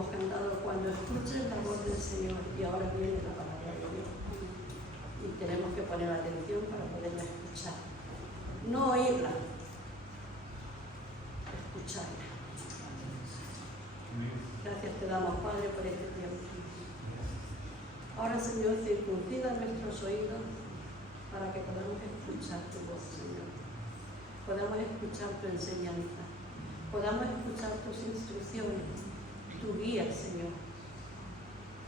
hemos cantado, cuando escuches la voz del Señor, y ahora viene la palabra de Dios. Y tenemos que poner atención para poderla escuchar. No oírla, escucharla. Gracias te damos, Padre, por este tiempo. Ahora, Señor, circuncida nuestros oídos para que podamos escuchar tu voz, Señor. Podamos escuchar tu enseñanza. Podamos escuchar tus instrucciones, tu guía, Señor.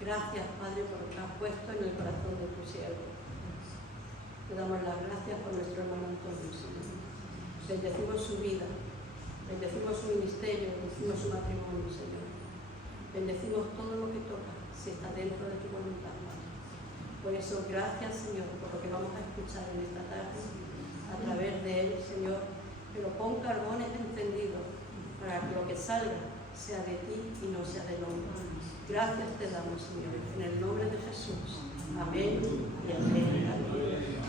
Gracias, Padre, por lo que has puesto en el corazón de tu siervo. Te damos las gracias por nuestro hermano Antonio, Señor. Bendecimos su vida, bendecimos su ministerio, bendecimos su matrimonio, Señor. Bendecimos todo lo que toca, si está dentro de tu voluntad, Padre. Por eso, gracias, Señor, por lo que vamos a escuchar en esta tarde, a través de él, Señor. Pero pon carbones encendidos para que lo que salga sea de ti y no sea del hombre. Gracias te damos, Señor, en el nombre de Jesús. Amén y amén. Amén.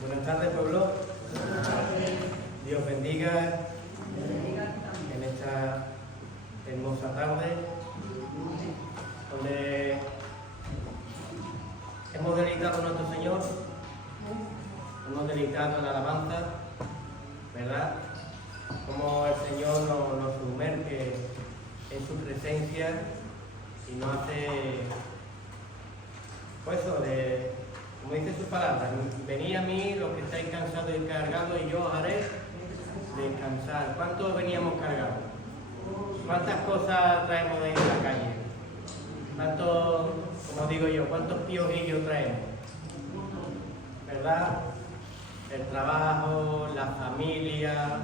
Buenas tardes, pueblo. Dios bendiga en esta hermosa tarde, donde hemos deleitado a nuestro Señor, hemos deleitado en la alabanza, ¿verdad? Como el Señor nos sumerge en su presencia y nos hace, pues eso, como dice su palabra, venid a mí los que estáis cansados y cargados y yo os haré descansar. ¿Cuántos veníamos cargados? ¿Cuántas cosas traemos de la calle? ¿Cuántos, como digo yo, cuántos piojillos traemos? ¿Verdad? El trabajo, la familia,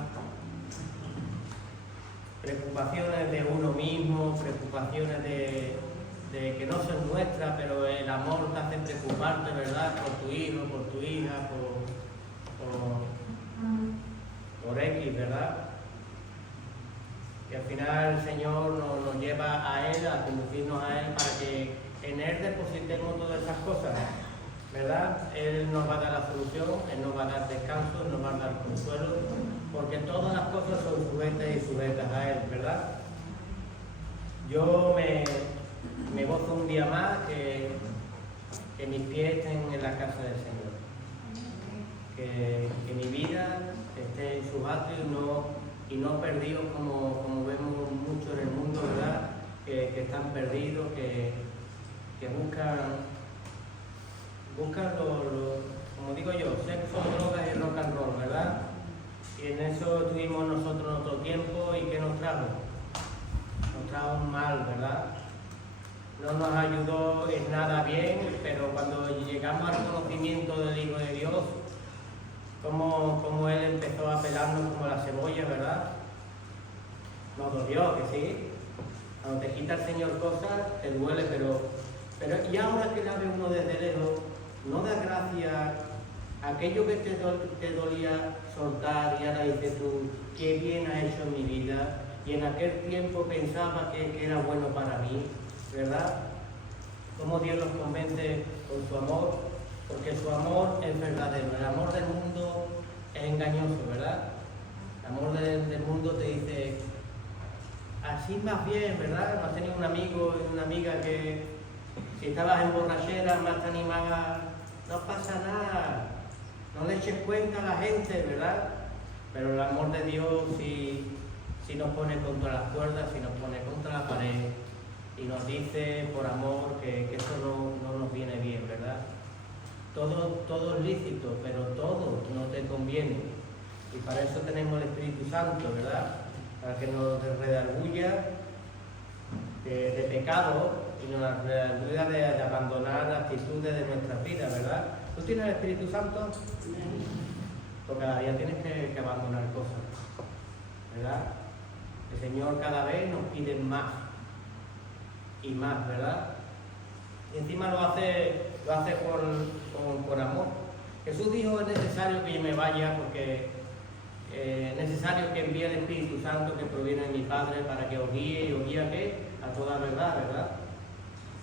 preocupaciones de uno mismo, preocupaciones de que no son nuestras, pero el amor te hace preocuparte, ¿verdad? Por tu hijo, por tu hija, por X, ¿verdad? Y al final el Señor nos lleva a Él, a conducirnos a Él, para que en Él depositemos todas esas cosas, ¿verdad? Él nos va a dar la solución, Él nos va a dar descanso, nos va a dar consuelo, porque todas las cosas son sujetas a Él, ¿verdad? Yo me gozo un día más que mis pies estén en la casa del Señor, que mi vida esté en sus atrios y no perdidos como vemos mucho en el mundo, ¿verdad? Que están perdidos, que buscan como digo yo, sexo, drogas y rock and roll, ¿verdad? Y en eso estuvimos nosotros en otro tiempo. ¿Y qué nos trajo? Nos trajo un mal, ¿verdad? No nos ayudó en nada bien, pero cuando llegamos al conocimiento del Hijo de Dios, como Él empezó a pelarnos como la cebolla, ¿verdad? Nos dolió, que sí. Cuando te quita el Señor cosas, te duele, pero y ahora que la ve uno desde lejos, no da gracia aquello que te dolía soltar, y ahora dices tú, qué bien ha hecho en mi vida, y en aquel tiempo pensaba que era bueno para mí, ¿verdad? Cómo Dios nos convence con su amor, porque su amor es verdadero. El amor del mundo es engañoso, ¿verdad? El amor del mundo te dice, así más bien, ¿verdad? ¿No has tenido un amigo y una amiga que si estabas en borrachera más te animaba? No pasa nada, no le eches cuenta a la gente, ¿verdad? Pero el amor de Dios si nos pone contra las cuerdas, si nos pone contra la pared y nos dice por amor que eso no nos viene bien, ¿verdad? Todo es lícito, pero todo no te conviene. Y para eso tenemos el Espíritu Santo, ¿verdad? Para que nos redarguya de pecado y nos redarguya de abandonar las actitudes de nuestras vidas, ¿verdad? ¿Tú tienes el Espíritu Santo? Pues cada día tienes que abandonar cosas, ¿verdad? El Señor cada vez nos pide más y más, ¿verdad? Y encima lo hace con amor. Jesús dijo, es necesario que yo me vaya porque es necesario que envíe el Espíritu Santo que proviene de mi Padre para que os guíe y os guíe ¿a qué? A toda verdad, ¿verdad?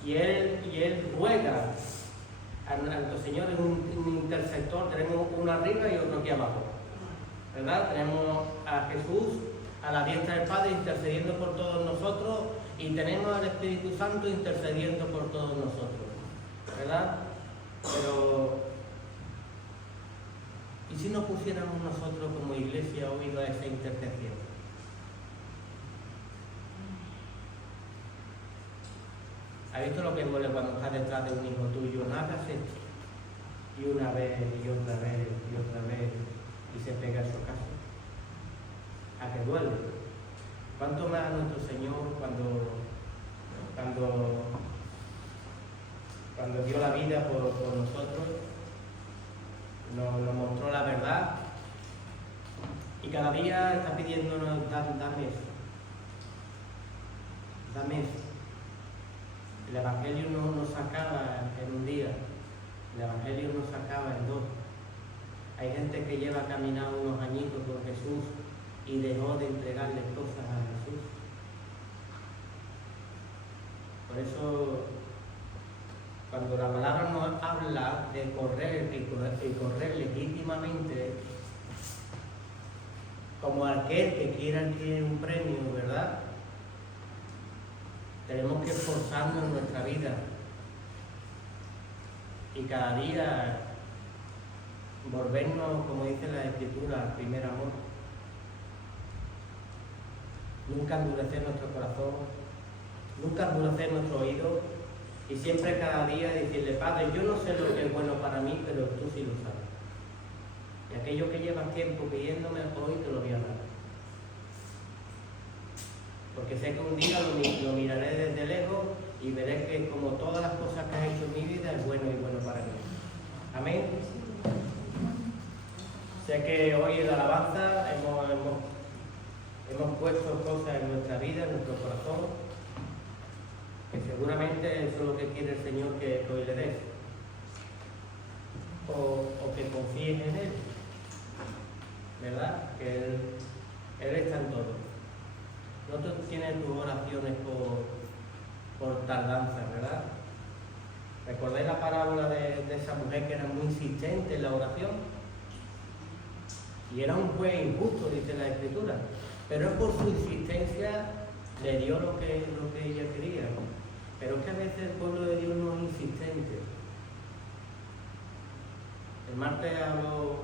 Y Él ruega a nuestro Señor, es un intercesor, tenemos uno arriba y otro aquí abajo, ¿verdad? Tenemos a Jesús a la diestra del Padre intercediendo por todos nosotros y tenemos al Espíritu Santo intercediendo por todos nosotros, ¿verdad? Pero, ¿y si nos pusiéramos nosotros como iglesia oído a esa intercesión? ¿Has visto lo que duele cuando estás detrás de un hijo tuyo? No hagas esto. Y una vez, y otra vez, y otra vez, y se pega a su casa. ¿A qué duele? ¿Cuánto más nuestro Señor cuando dio la vida por nosotros, nos mostró la verdad y cada día está pidiéndonos, dame eso, dame eso. El Evangelio no se acaba en un día, el Evangelio no se acaba en dos. Hay gente que lleva caminando unos añitos con Jesús y dejó de entregarle cosas a Jesús. Por eso, cuando la palabra nos habla de correr y correr legítimamente, como aquel que quiera adquirir un premio, ¿verdad? Tenemos que esforzarnos en nuestra vida y cada día volvernos, como dice la Escritura, al primer amor. Nunca endurecer nuestro corazón, nunca endurecer nuestro oído y siempre cada día decirle, Padre, yo no sé lo que es bueno para mí, pero tú sí lo sabes. Y aquello que llevas tiempo pidiéndome, hoy te lo voy a dar. Porque sé que un día lo miraré desde lejos y veré que como todas las cosas que has hecho en mi vida es bueno y bueno para mí. Amén. Sé que hoy en la alabanza hemos puesto cosas en nuestra vida, en nuestro corazón, que seguramente eso es lo que quiere el Señor que hoy le des. O que confíes en Él, ¿verdad? Que Él está en todo. No tú tienes tus oraciones por tardanza, ¿verdad? ¿Recordáis la parábola de esa mujer que era muy insistente en la oración? Y era un juez injusto, dice la Escritura. Pero por su insistencia le dio lo que ella quería. Pero es que a veces el pueblo de Dios no es insistente. El martes habló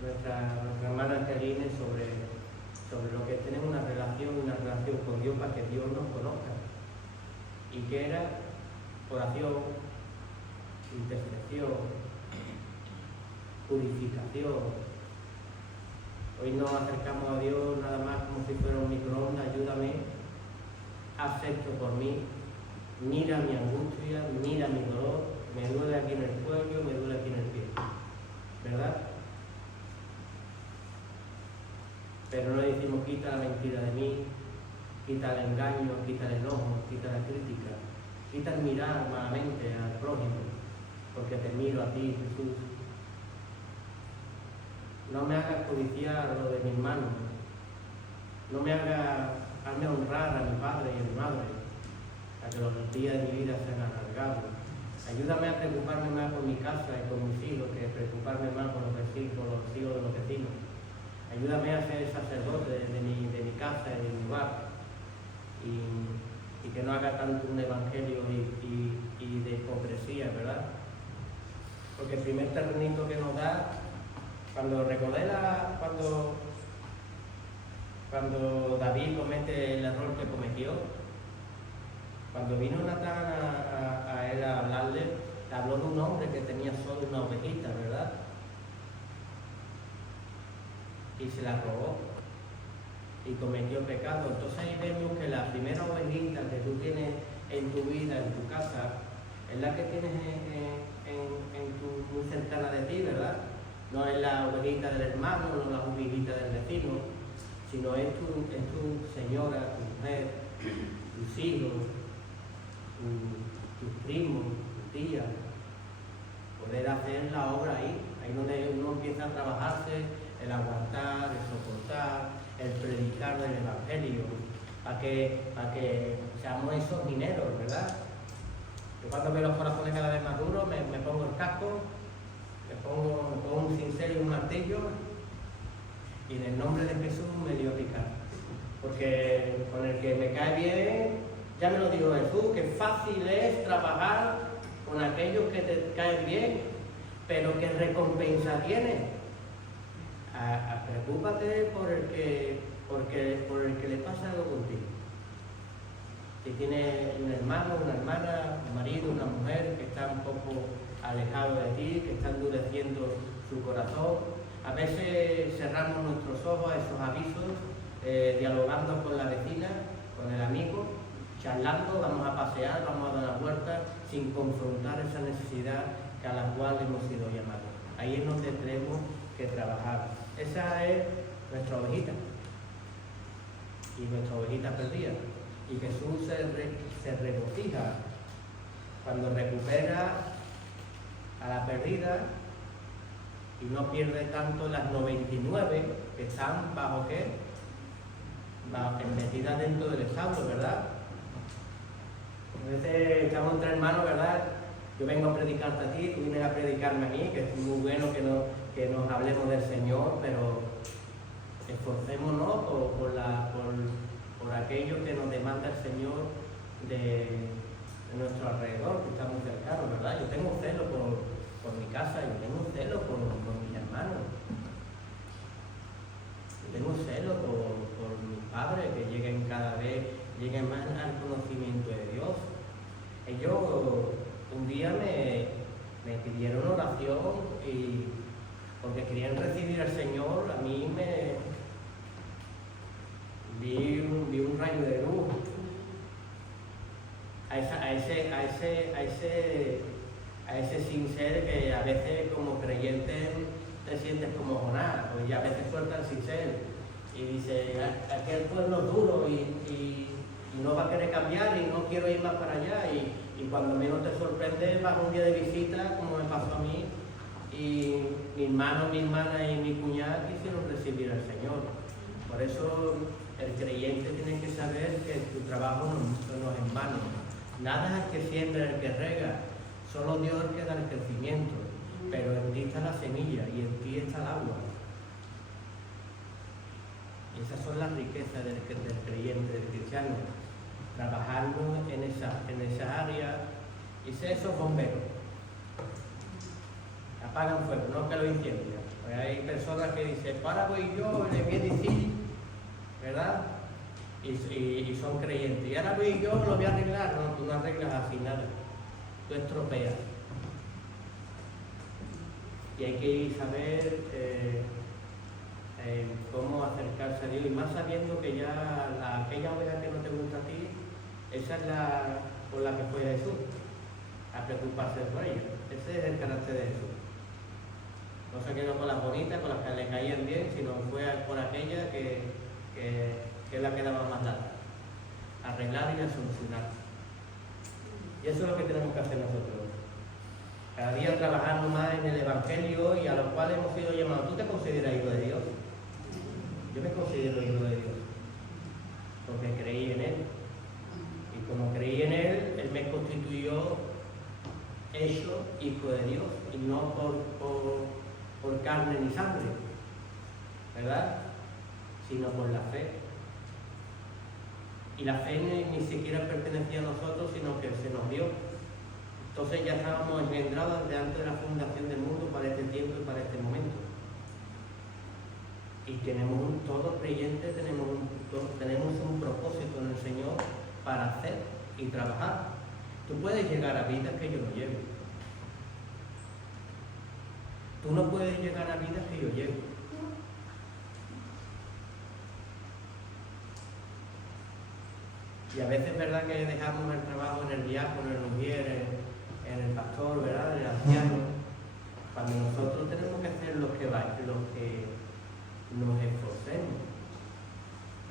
nuestra hermana Angeline sobre lo que es tener una relación con Dios para que Dios nos conozca. Y que era oración, intercesión, purificación. Hoy nos acercamos a Dios nada más como si fuera un microondas, ayúdame, haz esto por mí, mira mi angustia, mira mi dolor, me duele aquí en el cuello, me duele aquí en el pie, ¿verdad? Pero no le decimos, quita la mentira de mí, quita el engaño, quita el enojo, quita la crítica, quita el mirar malamente al prójimo, porque te miro a ti, Jesús. No me hagas codiciar lo de mis manos, no me hazme honrar a mi padre y a mi madre, a que los días de mi vida sean alargados. Ayúdame a preocuparme más por mi casa y por mis hijos que preocuparme más por los hijos de los vecinos. Ayúdame a ser sacerdote de mi casa y de mi hogar y que no haga tanto un evangelio y de hipocresía, ¿verdad? Porque el primer terrenito que nos da, cuando recordé cuando David comete el error que cometió, cuando vino Natán a él a hablarle, le habló de un hombre que tenía solo una ovejita, ¿verdad? Y se la robó y cometió pecado. Entonces ahí vemos que la primera ovejita que tú tienes en tu vida, en tu casa, es la que tienes muy cercana de ti, ¿verdad? No es la ovejita del hermano, no es la ovejita del vecino, sino es tu señora, tu mujer, tus hijos, tus primos, tu tía. Poder hacer la obra ahí donde uno empieza a trabajarse, el aguantar, el soportar, el predicar del evangelio, para que seamos esos mineros, ¿verdad? Yo cuando veo los corazones cada vez más duros, me pongo el casco, me pongo un cincel y un martillo, y en el nombre de Jesús me dio a picar. Porque con el que me cae bien, ya me lo dijo Jesús, que fácil es trabajar con aquellos que te caen bien, pero ¿qué recompensa tiene? Preocúpate por el que le pasa algo contigo. Si tienes un hermano, una hermana, un marido, una mujer que está un poco alejado de ti, que está endureciendo su corazón, a veces cerramos nuestros ojos a esos avisos, dialogando con la vecina, con el amigo, charlando, vamos a pasear, vamos a dar la vuelta, sin confrontar esa necesidad a la cual hemos sido llamados. Ahí es donde tenemos que trabajar. Esa es nuestra ovejita y nuestra ovejita perdida. Y Jesús se regocija cuando recupera a la perdida y no pierde tanto las 99 que están bajo qué, metidas dentro del establo, ¿verdad? A veces estamos entre hermanos, ¿verdad? Yo vengo a predicarte a ti, tú vienes a predicarme a mí, que es muy bueno que nos hablemos del Señor, pero esforcémonos por aquello que nos demanda el Señor de nuestro alrededor, que estamos cercanos, ¿verdad? Yo tengo celo por mi casa, yo tengo celo por mis hermanos, yo tengo celo por mis padres, que lleguen cada vez, lleguen más al conocimiento de Dios. Ellos un día me pidieron oración y porque querían recibir al Señor, a mí vi un rayo de luz. A ese cincel que a veces como creyente te sientes como Jonás, pues ya a veces suelta el cincel y dice, aquel pueblo es duro y no va a querer cambiar y no quiero ir más para allá, y cuando menos te sorprende vas un día de visita, como me pasó a mí, y mi hermano, mi hermana y mi cuñada quisieron recibir al Señor. Por eso el creyente tiene que saber que tu trabajo no es en vano. Nada es el que siembra, el que rega, solo Dios es el que da el crecimiento, pero en ti está la semilla y en ti está el agua. Y esas son las riquezas del creyente, del cristiano, trabajando en esa área y ser esos bomberos. Apagan fuego, no que lo incendian. Pues hay personas que dicen, para voy yo, le voy a decir, ¿verdad? Y son creyentes. Y ahora voy yo, lo voy a arreglar. No, tú no arreglas así nada. Tú estropeas. Y hay que saber cómo acercarse a Dios. Y más sabiendo que ya aquella oveja que no te gusta a ti, esa es la por la que fue Jesús, a preocuparse por ella. Ese es el carácter de Jesús. No se quedó con las bonitas, con las que le caían bien, sino fue por aquella que es la que daba más lata. Arreglar y a solucionar. Y eso es lo que tenemos que hacer nosotros. Cada día trabajando más en el Evangelio y a los cuales hemos sido llamados. ¿Tú te consideras hijo de Dios? Yo me considero hijo de Dios, porque creí en Él. Y como creí en Él, Él me constituyó de Dios y no por carne ni sangre, ¿verdad? Sino por la fe. Y la fe ni siquiera pertenecía a nosotros, sino que se nos dio. Entonces ya estábamos engendrados desde antes de la fundación del mundo para este tiempo y para este momento. Y todos creyentes tenemos un propósito en el Señor para hacer y trabajar. Tú puedes llegar a vidas que yo no llevo. Tú no puedes llegar a vidas que yo llevo. Y a veces es verdad que dejamos el trabajo en el diácono, en el ujier, en el pastor, ¿verdad? En el anciano. Cuando nosotros tenemos que hacer lo que nos esforcemos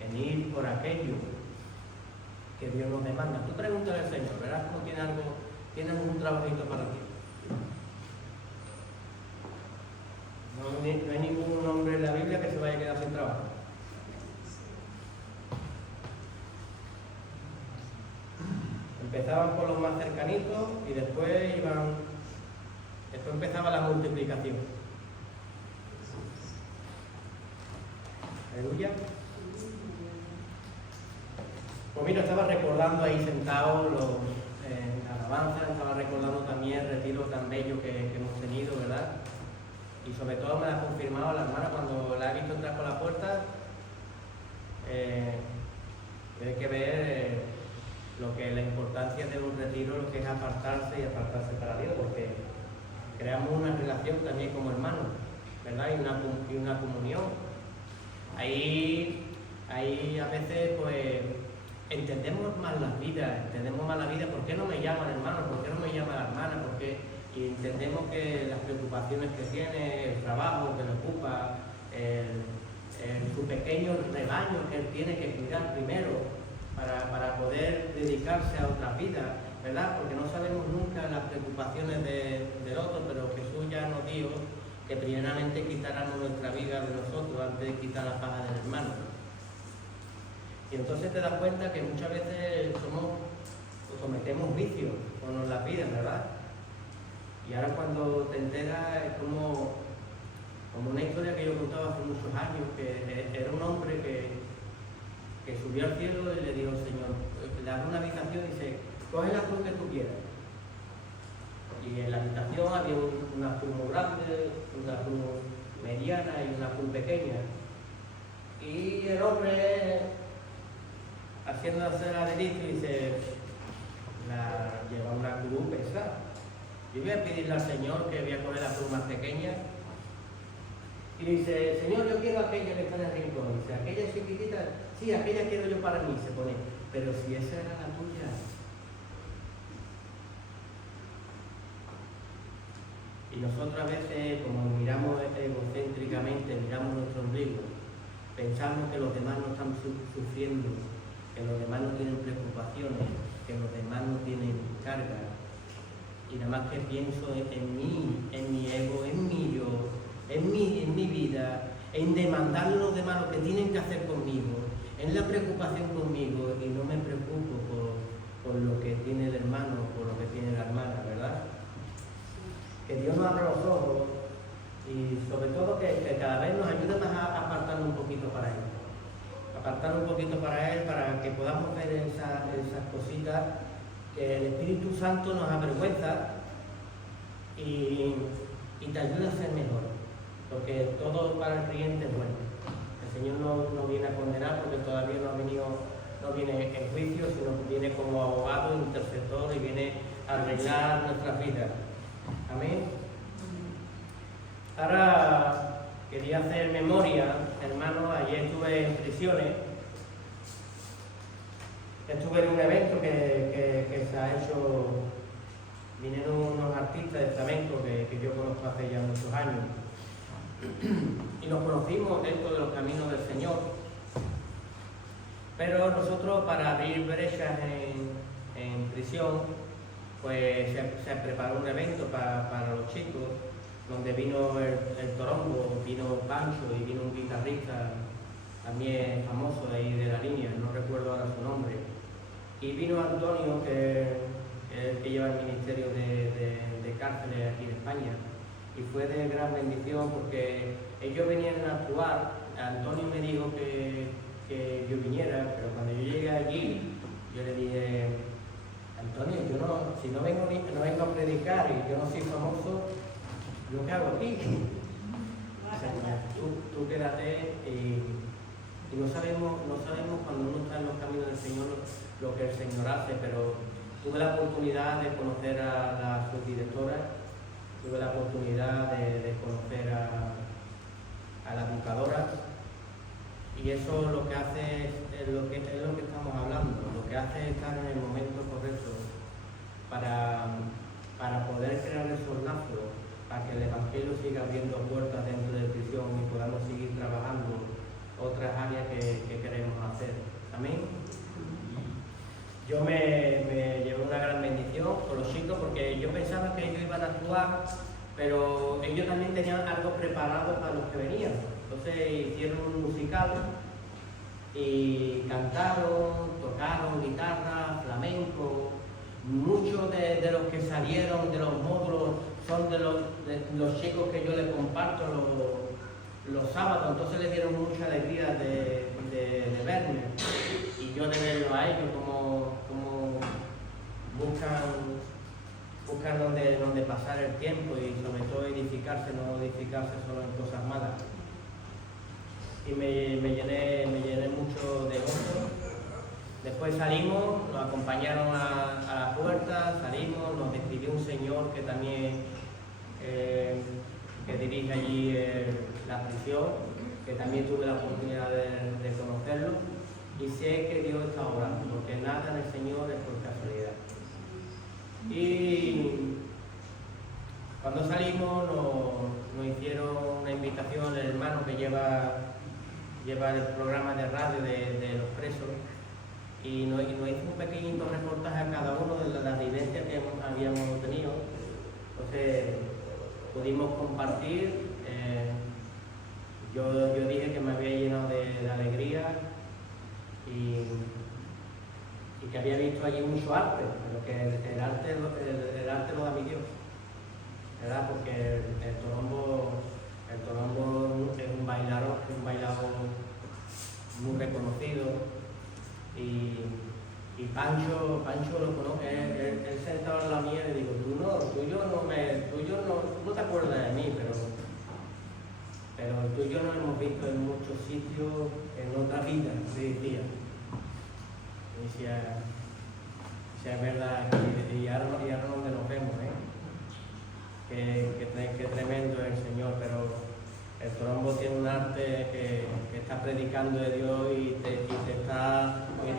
en ir por aquello que Dios nos demanda. Tú pregúntale al Señor, ¿verdad? ¿Cómo tiene algún trabajito para ti? No hay ningún hombre en la Biblia que se vaya a quedar sin trabajo. Empezaban por los más cercanitos y después empezaba la multiplicación. Aleluya. Pues mira, estaba recordando ahí sentado en alabanza, estaba recordando también el retiro tan bello que hemos tenido, ¿verdad? Y sobre todo me la ha confirmado la hermana cuando la he visto entrar por la puerta. Hay que ver lo que la importancia de un retiro, lo que es apartarse y apartarse para Dios, porque creamos una relación también como hermanos, ¿verdad? Y una comunión. Ahí a veces pues entendemos mal la vida, ¿por qué no me llama el hermano? ¿Por qué no me llama la hermana? Y entendemos que las preocupaciones que tiene, el trabajo que le ocupa, su pequeño rebaño que él tiene que cuidar primero para poder dedicarse a otra vida, ¿verdad? Porque no sabemos nunca las preocupaciones del otro, pero Jesús ya nos dijo que primeramente quitáramos nuestra vida de nosotros antes de quitar la paja del hermano. Y entonces te das cuenta que muchas veces cometemos vicios con las vidas, ¿verdad? Y ahora cuando te enteras es como una historia que yo contaba hace muchos años, que era un hombre que subió al cielo y le dijo al Señor, le abre una habitación y dice, coge la cruz que tú quieras. Y en la habitación había una cruz muy grande, una cruz mediana y una cruz pequeña. Y el hombre, haciéndose la derecha, dice, lleva una cruz pesada. Yo voy a pedirle al Señor que voy a coger la cruz más pequeña. Y dice, Señor, yo quiero aquella que está en el rincón. Dice, aquella chiquitita, sí, aquella quiero yo para mí, se pone. Pero si esa era la tuya. Y nosotros a veces, como miramos egocéntricamente, miramos nuestro ombligo, pensamos que los demás no están sufriendo, que los demás no tienen preocupaciones, que los demás no tienen carga. Y nada más que pienso en mí, en mi ego, en mi yo, en mi vida, en demandarle a los demás lo que tienen que hacer conmigo, en la preocupación conmigo, y no me preocupo por lo que tiene el hermano, por lo que tiene la hermana, ¿verdad? Que Dios nos abra los ojos y sobre todo que cada vez nos ayude más a apartarnos un poquito para Él. Apartarnos un poquito para Él, para que podamos ver esas cositas que el Espíritu Santo nos avergüenza y te ayuda a ser mejor. Porque todo para el creyente es bueno. El Señor no viene a condenar porque todavía no viene en juicio, sino que viene como abogado, intercesor y viene a arreglar nuestras vidas. Amén. Ahora quería hacer memoria, hermano. Ayer estuve en prisiones. Estuve en un evento que se ha hecho. Vinieron unos artistas de flamenco que yo conozco hace ya muchos años. Y nos conocimos dentro de los caminos del Señor. Pero nosotros, para abrir brechas en prisión, pues se preparó un evento para los chicos, donde vino el Torongo, vino Pancho y vino un guitarrista también famoso de ahí de la línea, no recuerdo ahora su nombre. Y vino Antonio, que el que lleva el Ministerio de Cárceles aquí en España. Y fue de gran bendición porque ellos venían a actuar. Antonio me dijo que yo viniera, pero cuando yo llegué allí, yo le dije: Antonio, si no vengo a predicar y yo no soy famoso, ¿yo qué hago aquí? O sea, tú quédate y no sabemos cuando uno está en los caminos del Señor lo que el Señor hace, pero tuve la oportunidad de conocer a la subdirectora, tuve la oportunidad de conocer a la educadora, y eso lo que hace es lo que estamos hablando, lo que hace es estar en el momento correcto para poder crear esos lazos, para que el Evangelio siga abriendo puertas dentro de prisión y podamos seguir trabajando otras áreas que queremos hacer. Amén. Yo me llevé una gran bendición con los chicos porque yo pensaba que ellos iban a actuar, pero ellos también tenían algo preparado para los que venían. Entonces hicieron un musical y cantaron, tocaron guitarra, flamenco. Muchos de los que salieron de los módulos son de los chicos que yo les comparto los sábados, entonces les dieron mucha alegría de verme y yo de verlos a ellos como buscan donde pasar el tiempo y sobre todo edificarse, no edificarse solo en cosas malas. Y me llené mucho de gozo. Después salimos, nos acompañaron a la puerta, salimos, nos despidió un señor que también que dirige allí la prisión, que también tuve la oportunidad de conocerlo, y sé que Dios está obrando, porque nada en el Señor es por casualidad. Y cuando salimos nos hicieron una invitación el hermano que lleva el programa de radio de los presos, y nos hizo un pequeñito reportaje a cada uno de las vivencias que habíamos tenido. Entonces pudimos compartir. Yo dije que me había llenado de alegría y que había visto allí mucho arte, pero que el arte lo da mi Dios, ¿verdad? Porque el Torombo es un bailador muy reconocido, y Pancho lo conozco, él sentado en la mía y le digo: tú no te acuerdas de mí, pero tú y yo nos hemos visto en muchos sitios, en otra vida, le decía. Y decía, es verdad, y ahora donde nos vemos, que tremendo es el Señor, pero el Torombo tiene un arte que está predicando de Dios y te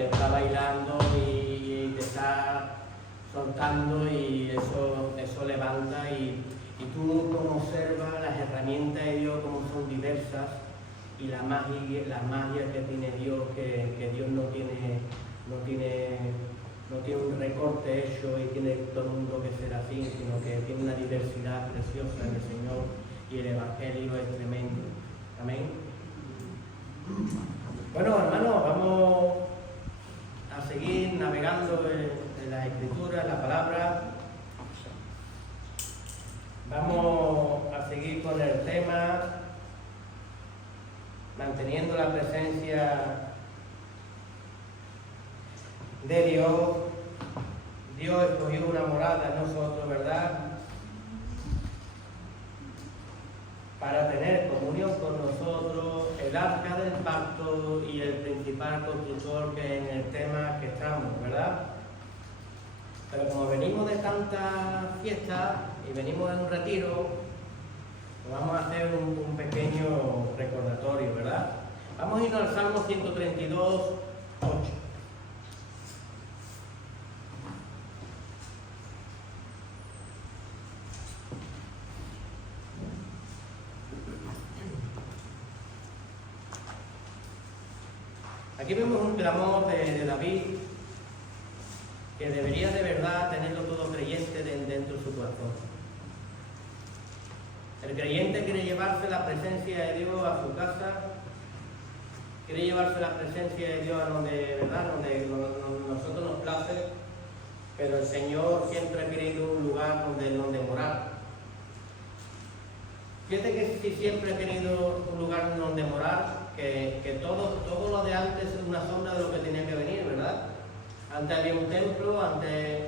está bailando y te está soltando, y eso levanta, y tú como observas las herramientas de Dios como son diversas, y la magia que tiene Dios, que Dios no tiene un recorte hecho y tiene todo el mundo que ser así, sino que tiene una diversidad preciosa en el Señor, y el Evangelio es tremendo. Amén. Bueno, hermanos, vamos a seguir navegando en las Escrituras, en la palabra. Vamos a seguir con el tema manteniendo la presencia de Dios. Dios escogió una morada en nosotros, ¿verdad?, para tener comunión con nosotros, el arca del pacto y el principal constructor, que en el tema que estamos, ¿verdad? Pero como venimos de tantas fiestas y venimos en un retiro, pues vamos a hacer un pequeño recordatorio, ¿verdad? Vamos a irnos al Salmo 132, 8. Aquí vemos un clamor de David, que debería de verdad tenerlo todo creyente dentro de su corazón. El creyente quiere llevarse la presencia de Dios a su casa, quiere llevarse la presencia de Dios a donde nosotros nos place, pero el Señor siempre ha querido un lugar donde morar. Fíjate que si siempre ha querido un lugar donde morar, que todo lo de antes es una sombra de lo que tenía que venir, ¿verdad? Antes había un templo, antes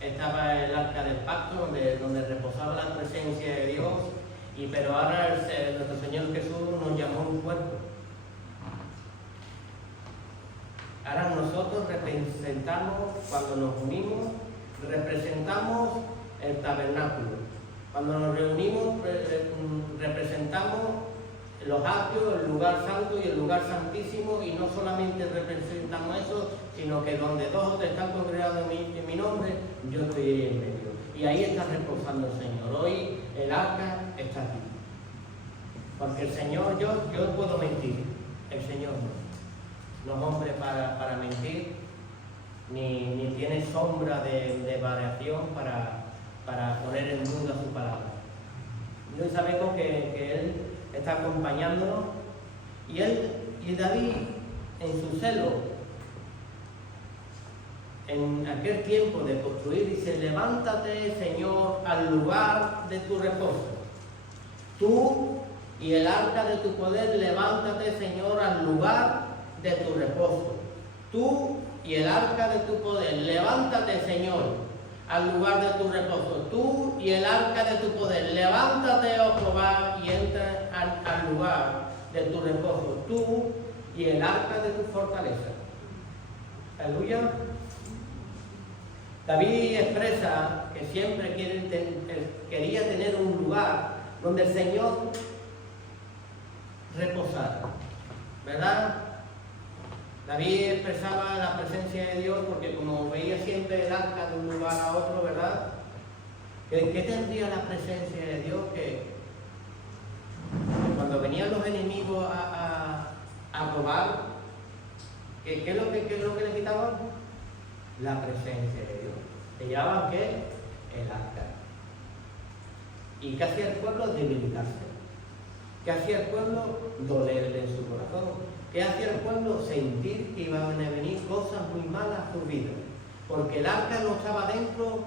estaba el arca del pacto, donde reposaba la presencia de Dios, pero ahora nuestro Señor Jesús nos llamó un cuerpo. Ahora nosotros representamos, cuando nos unimos, representamos el tabernáculo. Cuando nos reunimos, representamos los atrios, el lugar santo y el lugar santísimo, y no solamente representamos eso, sino que donde dos o tres están congregados en mi nombre, yo estoy ahí en medio. Y ahí está reposando el Señor. Hoy el arca está aquí. Porque el Señor, yo puedo mentir, el Señor no. No es hombre para mentir, ni tiene sombra de variación para poner en duda su palabra. Y hoy sabemos que Él está acompañándonos, y David, en su celo, en aquel tiempo de construir, dice: levántate, Señor, al lugar de tu reposo. Tú y el arca de tu poder, levántate, Señor, al lugar de tu reposo. Tú y el arca de tu poder, levántate, Señor, al lugar de tu reposo. Tú y el arca de tu poder, levántate, oh Jehová, y entra al lugar de tu reposo. Tú y el arca de tu fortaleza. Aleluya. David expresa que siempre quería tener un lugar donde el Señor reposara, ¿verdad? David expresaba la presencia de Dios porque, como veía siempre el arca de un lugar a otro, ¿verdad? ¿Qué tendría la presencia de Dios? Que cuando venían los enemigos a robar, ¿qué es lo que le quitaban? La presencia de Dios. Se llamaban ¿qué? El arca. ¿Y qué hacía el pueblo? Debilitarse. ¿Qué hacía el pueblo? Dolerle en su corazón. ¿Qué hacía el pueblo? Sentir que iban a venir cosas muy malas a su vida, porque el arca no estaba dentro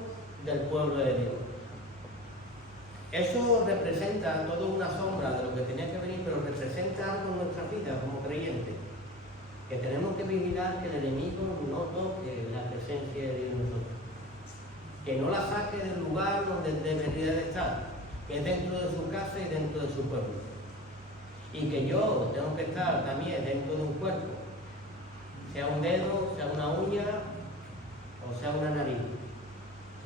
del pueblo de Dios. Eso representa toda una sombra de lo que tenía que venir, pero representa algo en nuestra vida como creyentes, que tenemos que vigilar que el enemigo no toque la presencia de Dios en nosotros, que no la saque del lugar donde debería de estar, que es dentro de su casa y dentro de su pueblo. Y que yo tengo que estar también dentro de un cuerpo, sea un dedo, sea una uña o sea una nariz.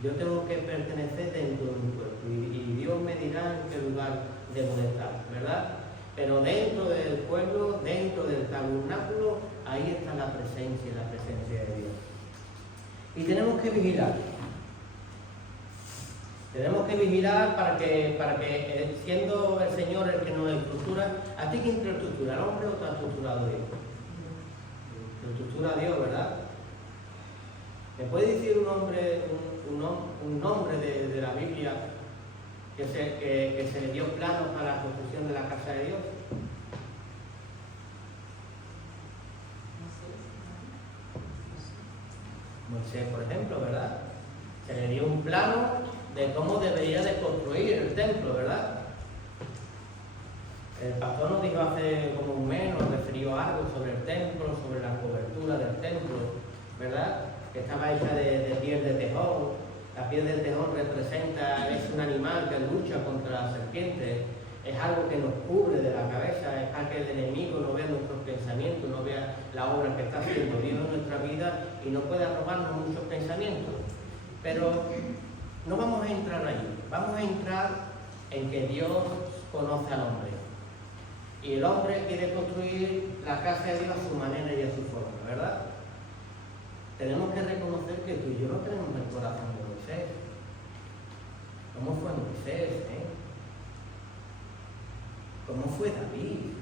Yo tengo que pertenecer dentro de un cuerpo, y Dios me dirá en qué lugar debo de estar, ¿verdad? Pero dentro del pueblo, dentro del tabernáculo, ahí está la presencia de Dios. Y tenemos que vigilar. Tenemos que vigilar para que siendo el Señor el que nos estructura. ¿A ti quién te estructura? ¿El hombre o te ha estructurado Dios? Te estructura Dios, ¿verdad? ¿Me puede decir un nombre de la Biblia que se le dio planos para la construcción de la casa de Dios? Moisés, por ejemplo, ¿verdad? Se le dio un plano de cómo debería de construir el templo, ¿verdad? El pastor nos dijo hace como un mes, nos refirió algo sobre el templo, sobre la cobertura del templo, ¿verdad? Que estaba hecha de piel de tejón. La piel del tejón es un animal que lucha contra la serpiente, es algo que nos cubre de la cabeza, es para que el enemigo no vea nuestros pensamientos, no vea la obra que está haciendo Dios en nuestra vida y no pueda robarnos muchos pensamientos. Pero no vamos a entrar allí, vamos a entrar en que Dios conoce al hombre. Y el hombre quiere construir la casa de Dios a su manera y a su forma, ¿verdad? Tenemos que reconocer que tú y yo no tenemos el corazón de Moisés. ¿Cómo fue Moisés? ¿Cómo fue David?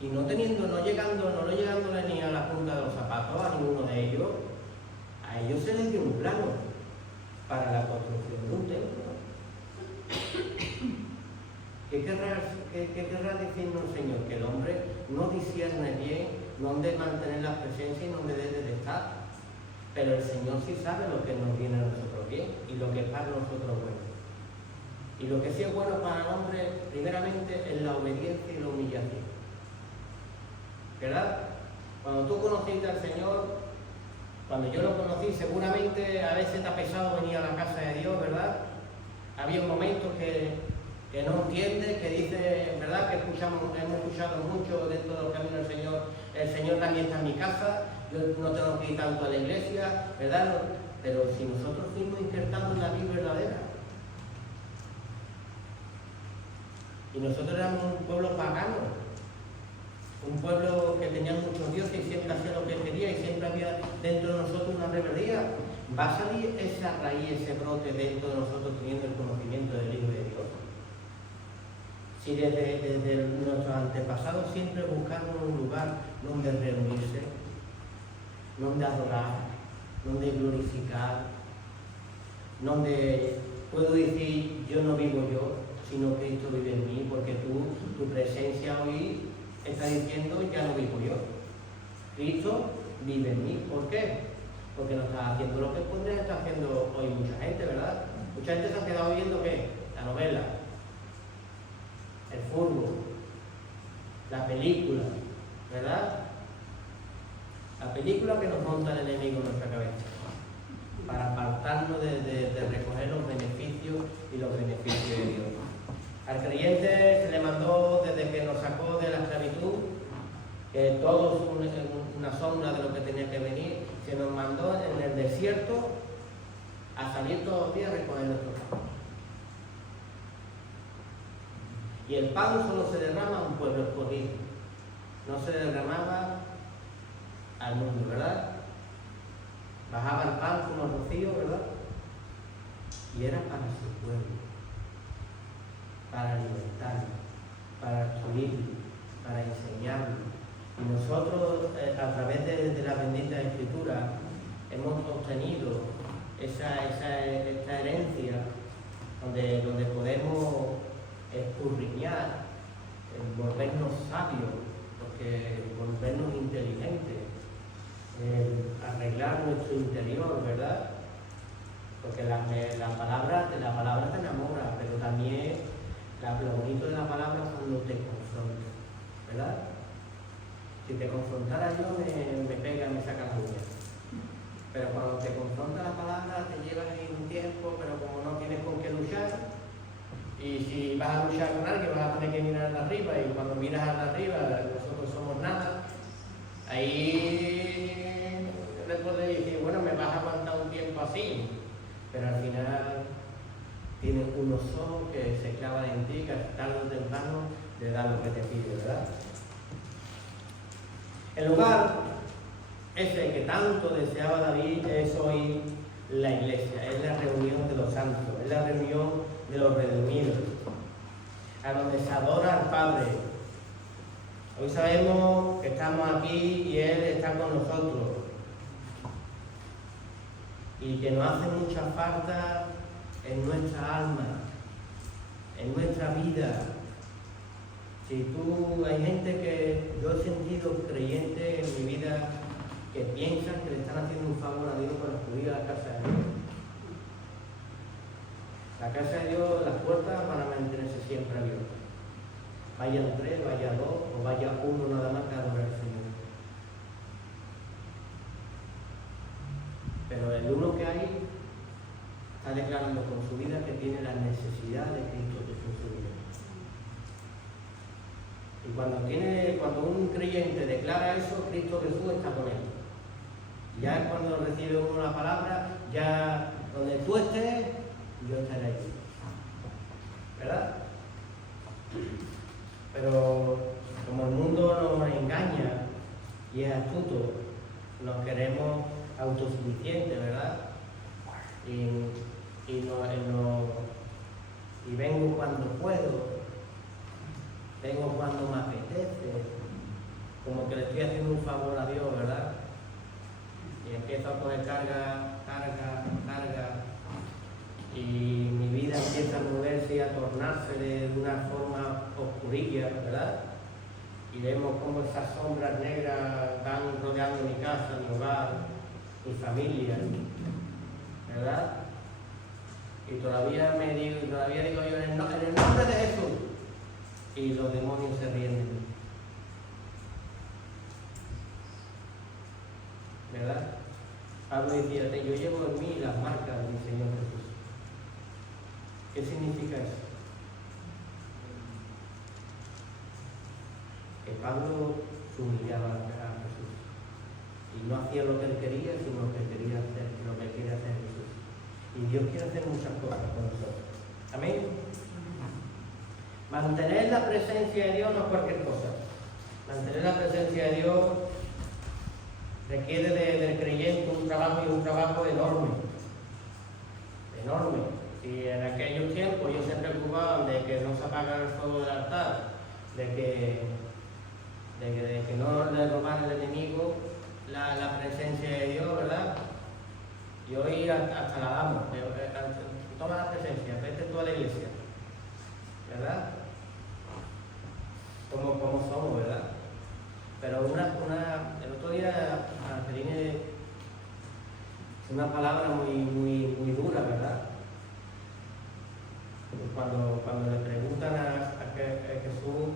Y no llegándole ni a la punta de los zapatos a ninguno de ellos. A ellos se les dio un plano para la construcción de un templo. ¿Qué querrá decirnos el Señor? Que el hombre no discierne bien donde mantener la presencia y donde debe de estar. Pero el Señor sí sabe lo que nos viene a nosotros bien y lo que es para nosotros bueno. Y lo que sí es bueno para el hombre, primeramente, es la obediencia y la humillación. ¿Verdad? Cuando tú conociste al Señor, cuando yo lo conocí, seguramente a veces te ha pesado venir a la casa de Dios, ¿verdad? Había momentos que no entiendes, que dices, ¿verdad? Que hemos escuchado mucho dentro de los caminos del Señor. El Señor también está en mi casa, yo no tengo que ir tanto a la iglesia, ¿verdad? Pero si nosotros fuimos injertados en la vida verdadera, y nosotros éramos un pueblo pagano, un pueblo que tenía muchos dioses y siempre hacía lo que quería y siempre había dentro de nosotros una rebeldía, va a salir esa raíz, ese brote dentro de nosotros teniendo el conocimiento del Hijo de Dios. Si desde nuestros antepasados siempre buscaron un lugar donde reunirse, donde adorar, donde glorificar, donde puedo decir yo no vivo yo, sino Cristo vive en mí, porque tu presencia hoy está diciendo ya no vivo yo. Cristo vive en mí. ¿Por qué? Porque no está haciendo lo que podría estar haciendo hoy mucha gente, ¿verdad? Mucha gente se ha quedado viendo ¿qué? La novela, el fútbol, la película, ¿verdad? La película que nos monta el enemigo en nuestra cabeza, para apartarnos de recoger los beneficios y los beneficios de Dios. Al creyente se le mandó, desde que nos sacó de la esclavitud, que todo es una sombra de lo que tenía que venir, se nos mandó en el desierto a salir todos los días a recoger nuestro pan. Y el pan solo se derrama a un pueblo escogido, no se derramaba al mundo, ¿verdad? Bajaba el pan como el rocío, ¿verdad? Y era para su pueblo, para alimentarlo, para instruirlo, para enseñarlo. Y nosotros, a través de la bendita Escritura, hemos obtenido esta herencia donde podemos escudriñar, volvernos sabios, volvernos inteligentes, arreglar nuestro interior, ¿verdad? Porque la palabra te enamora, pero también lo bonito de la palabra es cuando te confronta, ¿verdad? Si te confrontara yo, me pega, me saca las uñas. Pero cuando te confronta la palabra, te llevas en un tiempo, pero como no tienes con qué luchar, y si vas a luchar con alguien, vas a tener que mirar arriba, y cuando miras arriba, nosotros somos nada. Ahí después de decir, bueno, me vas a aguantar un tiempo así, pero al final tienes unos ojos que se clavan en ti, que tarde o temprano le dan lo que te pide, ¿verdad? El lugar ese que tanto deseaba David es hoy la iglesia, es la reunión de los santos, es la reunión de los redimidos, a donde se adora al Padre. Hoy sabemos que estamos aquí y Él está con nosotros y que nos hace mucha falta en nuestra alma, en nuestra vida. Si hay gente que yo he sentido creyente en mi vida que piensan que le están haciendo un favor a Dios por acudir a la casa de Dios. La casa de Dios, las puertas van a mantenerse siempre abiertas. Vayan 3, vaya 2 o vaya 1 nada más que adorar al Señor. Pero el uno que hay está declarando con su vida que tiene la necesidad de Cristo Jesús en su vida. Y cuando un creyente declara eso, Cristo Jesús está con él. Ya es cuando recibe uno la palabra, ya donde tú estés, yo estaré allí. ¿Verdad? Pero como el mundo nos engaña y es astuto, nos queremos autosuficientes, ¿verdad? Y vengo cuando puedo, vengo cuando me apetece, como que le estoy haciendo un favor a Dios, ¿verdad? Y empiezo a coger carga, y mi vida empieza a moverse y a tornarse de una forma oscurilla, ¿verdad? y vemos cómo esas sombras negras van rodeando mi casa, mi hogar, mi familia, ¿verdad? Y todavía digo yo, en el nombre de Jesús, y los demonios se ríen de mí. ¿Verdad? Pablo decía, yo llevo en mí las marcas de mi Señor Jesús. ¿Qué significa eso? Que Pablo se humillaba a Jesús y no hacía lo que él quería, sino lo que quería hacer, lo que quiere hacer Jesús. Y Dios quiere hacer muchas cosas con nosotros. Amén. Mantener la presencia de Dios no es cualquier cosa. Mantener la presencia de Dios requiere del creyente un trabajo enorme. Enorme. Y en aquellos tiempos ellos se preocupaban de que no se apagara el fuego del altar, de que no le robara el enemigo la presencia de Dios, ¿verdad? Y hoy hasta la damos, toma la presencia, vete tú a la iglesia, ¿verdad? Como somos, ¿verdad? Pero el otro día Angelina una palabra muy dura, ¿verdad? Cuando le preguntan a Jesús,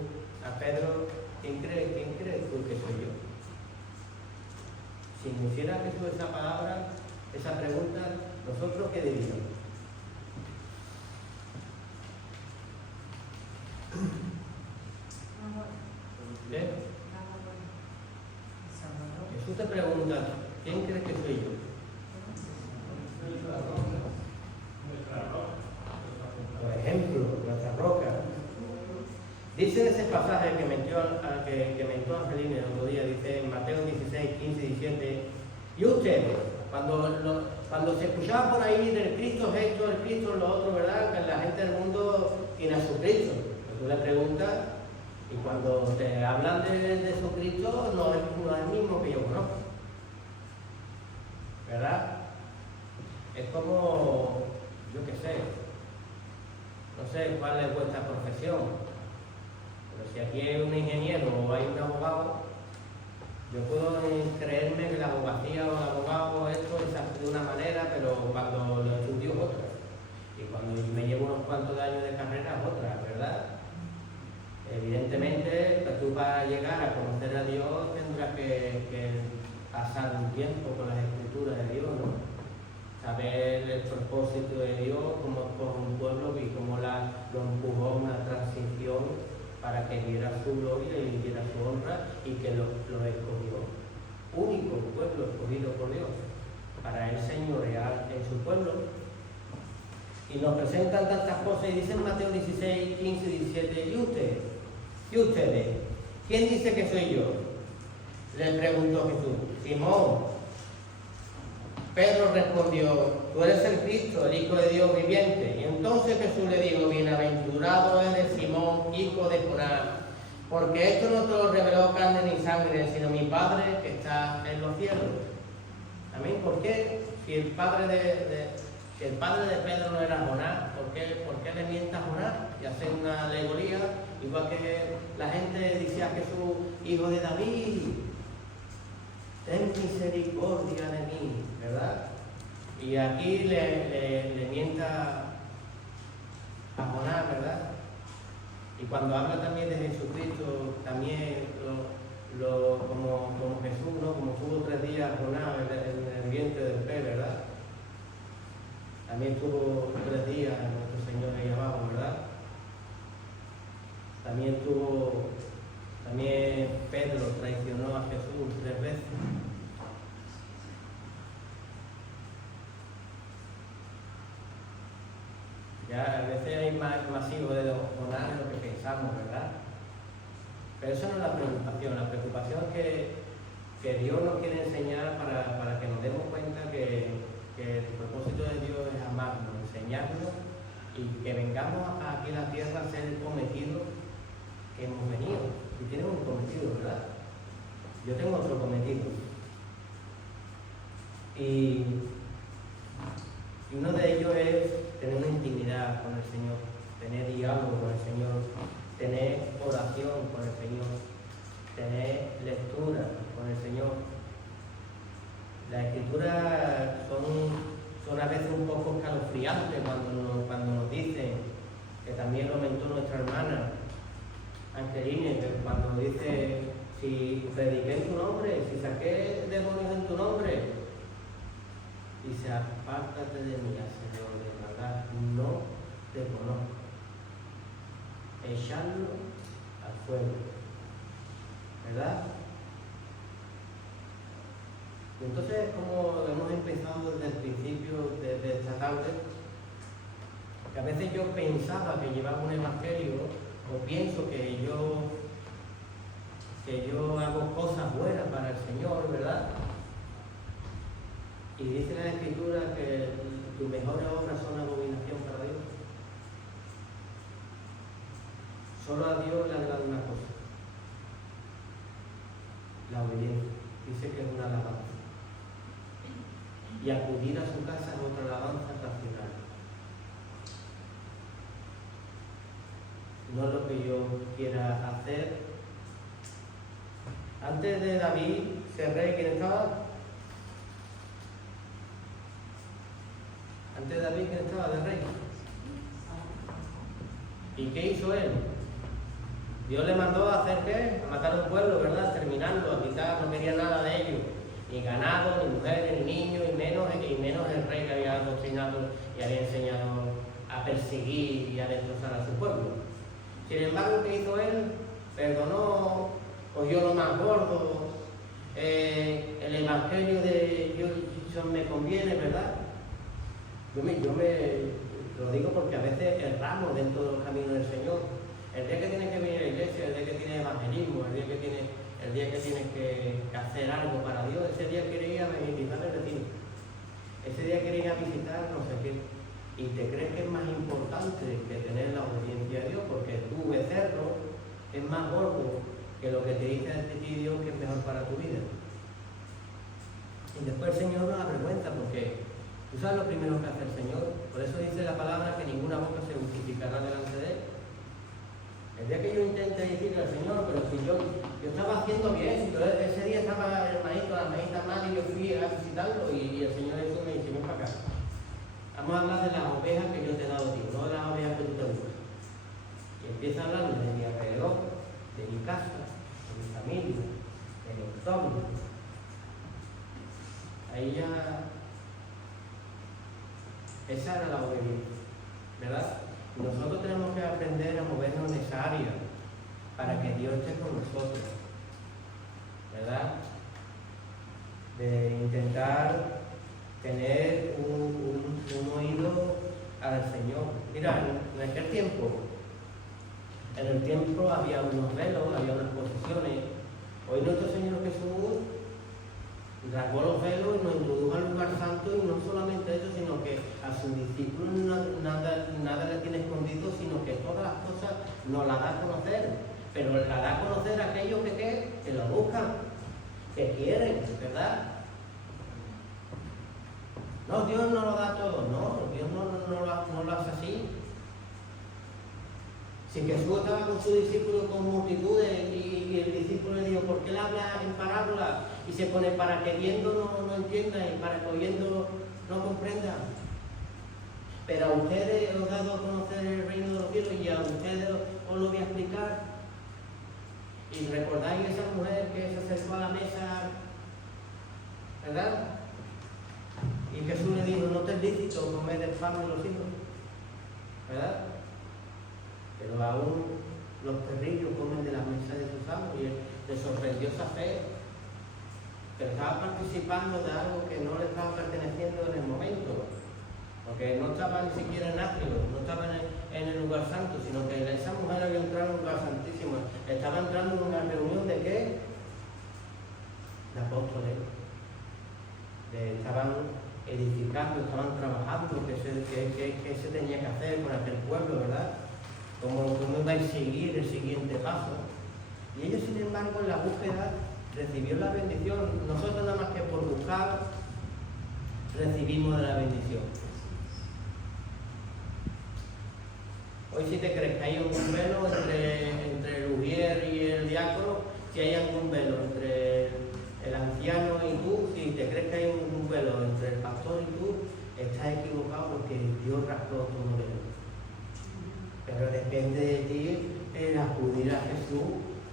a Pedro, ¿quién crees tú que soy yo? Si me hiciera Jesús esa palabra, esa pregunta, ¿nosotros qué diríamos? ¿Eh? Jesús te pregunta, ¿quién crees que soy yo? Por ejemplo, nuestra roca. Dice en ese pasaje que mentó Angelina el otro día, dice en Mateo 16, 15 y 17, y ustedes, cuando se escuchaba por ahí del Cristo es esto, el Cristo es lo otro, ¿verdad? Que la gente del mundo tiene a su Cristo. Tú le preguntas, y cuando te hablan de su Cristo, no es el mismo que yo conozco. ¿Verdad? Es como, yo qué sé, no sé cuál es vuestra profesión, pero si aquí hay un ingeniero o hay un abogado, yo puedo creerme que la abogacía o el abogado esto es de una manera, pero cuando lo estudio es otra. Y cuando me llevo unos cuantos años de carrera es otra, ¿verdad? Evidentemente, pues tú para llegar a conocer a Dios tendrás que pasar un tiempo con las escrituras de Dios, ¿no? Saber el propósito de Dios como un pueblo y cómo lo empujó una transición para que viera su gloria y viera su honra y que lo escogió. Único pueblo escogido por Dios para él señorear en su pueblo. Y nos presentan tantas cosas y dicen Mateo 16, 15 y 17, ¿y ustedes? ¿Quién dice que soy yo? Le preguntó Jesús. Simón. Pedro respondió, tú eres el Cristo, el Hijo de Dios viviente. Y entonces Jesús le dijo, bienaventurado eres Simón, hijo de Jonás, porque esto no te lo reveló carne ni sangre, sino mi Padre que está en los cielos. Amén. ¿Por qué? Si el padre de Pedro no era Jonás, ¿por qué le mienta a Jonás? Y hace una alegoría, igual que la gente decía a Jesús, hijo de David, ten misericordia de mí, ¿verdad? Y aquí le mienta a Jonás, ¿verdad? Y cuando habla también de Jesucristo, también como Jesús, ¿no? Como tuvo 3 días Jonás en el vientre del pez, ¿verdad? También tuvo 3 días nuestro Señor ahí abajo, ¿verdad? También Pedro traicionó a Jesús 3 veces. Ya a veces hay más hijos de Jonás de lo que pensamos, ¿verdad? Pero eso no es la preocupación. La preocupación es que Dios nos quiere enseñar para que nos demos cuenta que el propósito de Dios es amarnos, enseñarnos y que vengamos aquí a la tierra a hacer el cometido que hemos venido. Y tenemos un cometido, ¿verdad? Yo tengo otro cometido. Y uno de ellos es tener una intimidad con el Señor, tener diálogo con el Señor, tener oración con el Señor, tener lectura con el Señor. Las escrituras son a veces un poco escalofriantes cuando nos dicen, que también lo comentó nuestra hermana Angeline, que cuando nos dice, si prediqué en tu nombre, si saqué demonios en tu nombre, dice, apártate de mí, Señor, de verdad, no te conozco. Echarlo al fuego, ¿verdad? Entonces, como hemos empezado desde el principio, desde esta tarde, que a veces yo pensaba que llevaba un evangelio, o pienso que yo hago cosas buenas para el Señor, ¿verdad? Y dice la Escritura que tus mejores obras son abominación para Dios. Solo a Dios le agrada una cosa: la obediencia. Dice que es una alabanza. Y acudir a su casa es otra alabanza racional. No es lo que yo quiera hacer. Antes de David ser rey, ¿quién estaba? Antes de David, ¿quién estaba de rey? ¿Y qué hizo él? Dios le mandó a hacer ¿qué? A matar a un pueblo, ¿verdad? Terminarlo, a quitar, no quería nada de ellos. Ni ganado, ni mujeres, ni niños, y menos el rey que había adoctrinado y había enseñado a perseguir y a destrozar a su pueblo. Sin embargo, ¿qué hizo él? Perdonó, cogió lo más gordo, el evangelio de Dios me conviene, ¿verdad? Yo lo digo porque a veces erramos dentro de los caminos del Señor. El día que tienes que venir a la iglesia, el día que tienes evangelismo, el día que tienes que hacer algo para Dios, ese día quieres ir a visitar al vecino, ese día quieres ir a visitar no sé qué, y te crees que es más importante que tener la obediencia a Dios, porque tu becerro es más gordo que lo que te dice de ti Dios que es mejor para tu vida. Y después el Señor nos avergüenza, porque tú sabes lo primero que hace el Señor. Por eso dice la palabra que ninguna boca se justificará delante de Él. El día que yo intente decirle al Señor, pero si yo estaba haciendo bien, si ese día estaba el hermanito, la hermanita mal, y yo fui a visitarlo, y el Señor Jesús me dice, ven para acá. Vamos a hablar de las ovejas que yo te he dado a ti, no de las ovejas que tú te buscas. Y empieza a hablar de mi alrededor, de mi casa, de mi familia, de mi entorno. Ahí ya, esa era la obediencia, ¿verdad? Nosotros tenemos que aprender a movernos en esa área para que Dios esté con nosotros, ¿verdad? De intentar tener un oído al Señor. Mira, en aquel tiempo, en el templo había unos velos, había unas posesiones. Hoy nuestro Señor Jesús rasgó los velos y nos introdujo al lugar santo, y no solamente eso, sino que a sus discípulos nada le tiene escondido, sino que todas las cosas nos las da a conocer, pero las da a conocer a aquellos que lo buscan, que quieren, ¿verdad? No, Dios no lo da todo, no, Dios no lo hace así. Si Jesús estaba con sus discípulos con multitudes y el discípulo le dijo, ¿por qué le habla en parábola? Y se pone para que viendo no entiendan y para que oyendo no comprendan. Pero a ustedes os he dado a conocer el reino de los cielos, y a ustedes os lo voy a explicar. Y recordáis esa mujer que se acercó a la mesa, ¿verdad? Y Jesús le dijo, no te es lícito comer del pan de los hijos, ¿verdad? Pero aún los perrillos comen de la mesa de sus amos, y él le sorprendió esa fe, pero estaba participando de algo que no le estaba perteneciendo en el momento, porque no estaba ni siquiera en atrio, no estaba en el lugar santo, sino que esa mujer había entrado en un lugar santísimo, estaba entrando en una reunión de ¿qué? De apóstoles, estaban edificando, estaban trabajando, qué se tenía que hacer con aquel pueblo, ¿verdad? Cómo iba a seguir el siguiente paso. Y ellos, sin embargo, en la búsqueda recibió la bendición. Nosotros nada más que por buscar recibimos de la bendición. Hoy, si te crees que hay un velo entre el ujier y el diácono, si hay algún velo entre el anciano y tú, si te crees que hay un velo entre el pastor y tú, estás equivocado porque Dios rasgó todo velo. Pero depende de ti el acudir a Jesús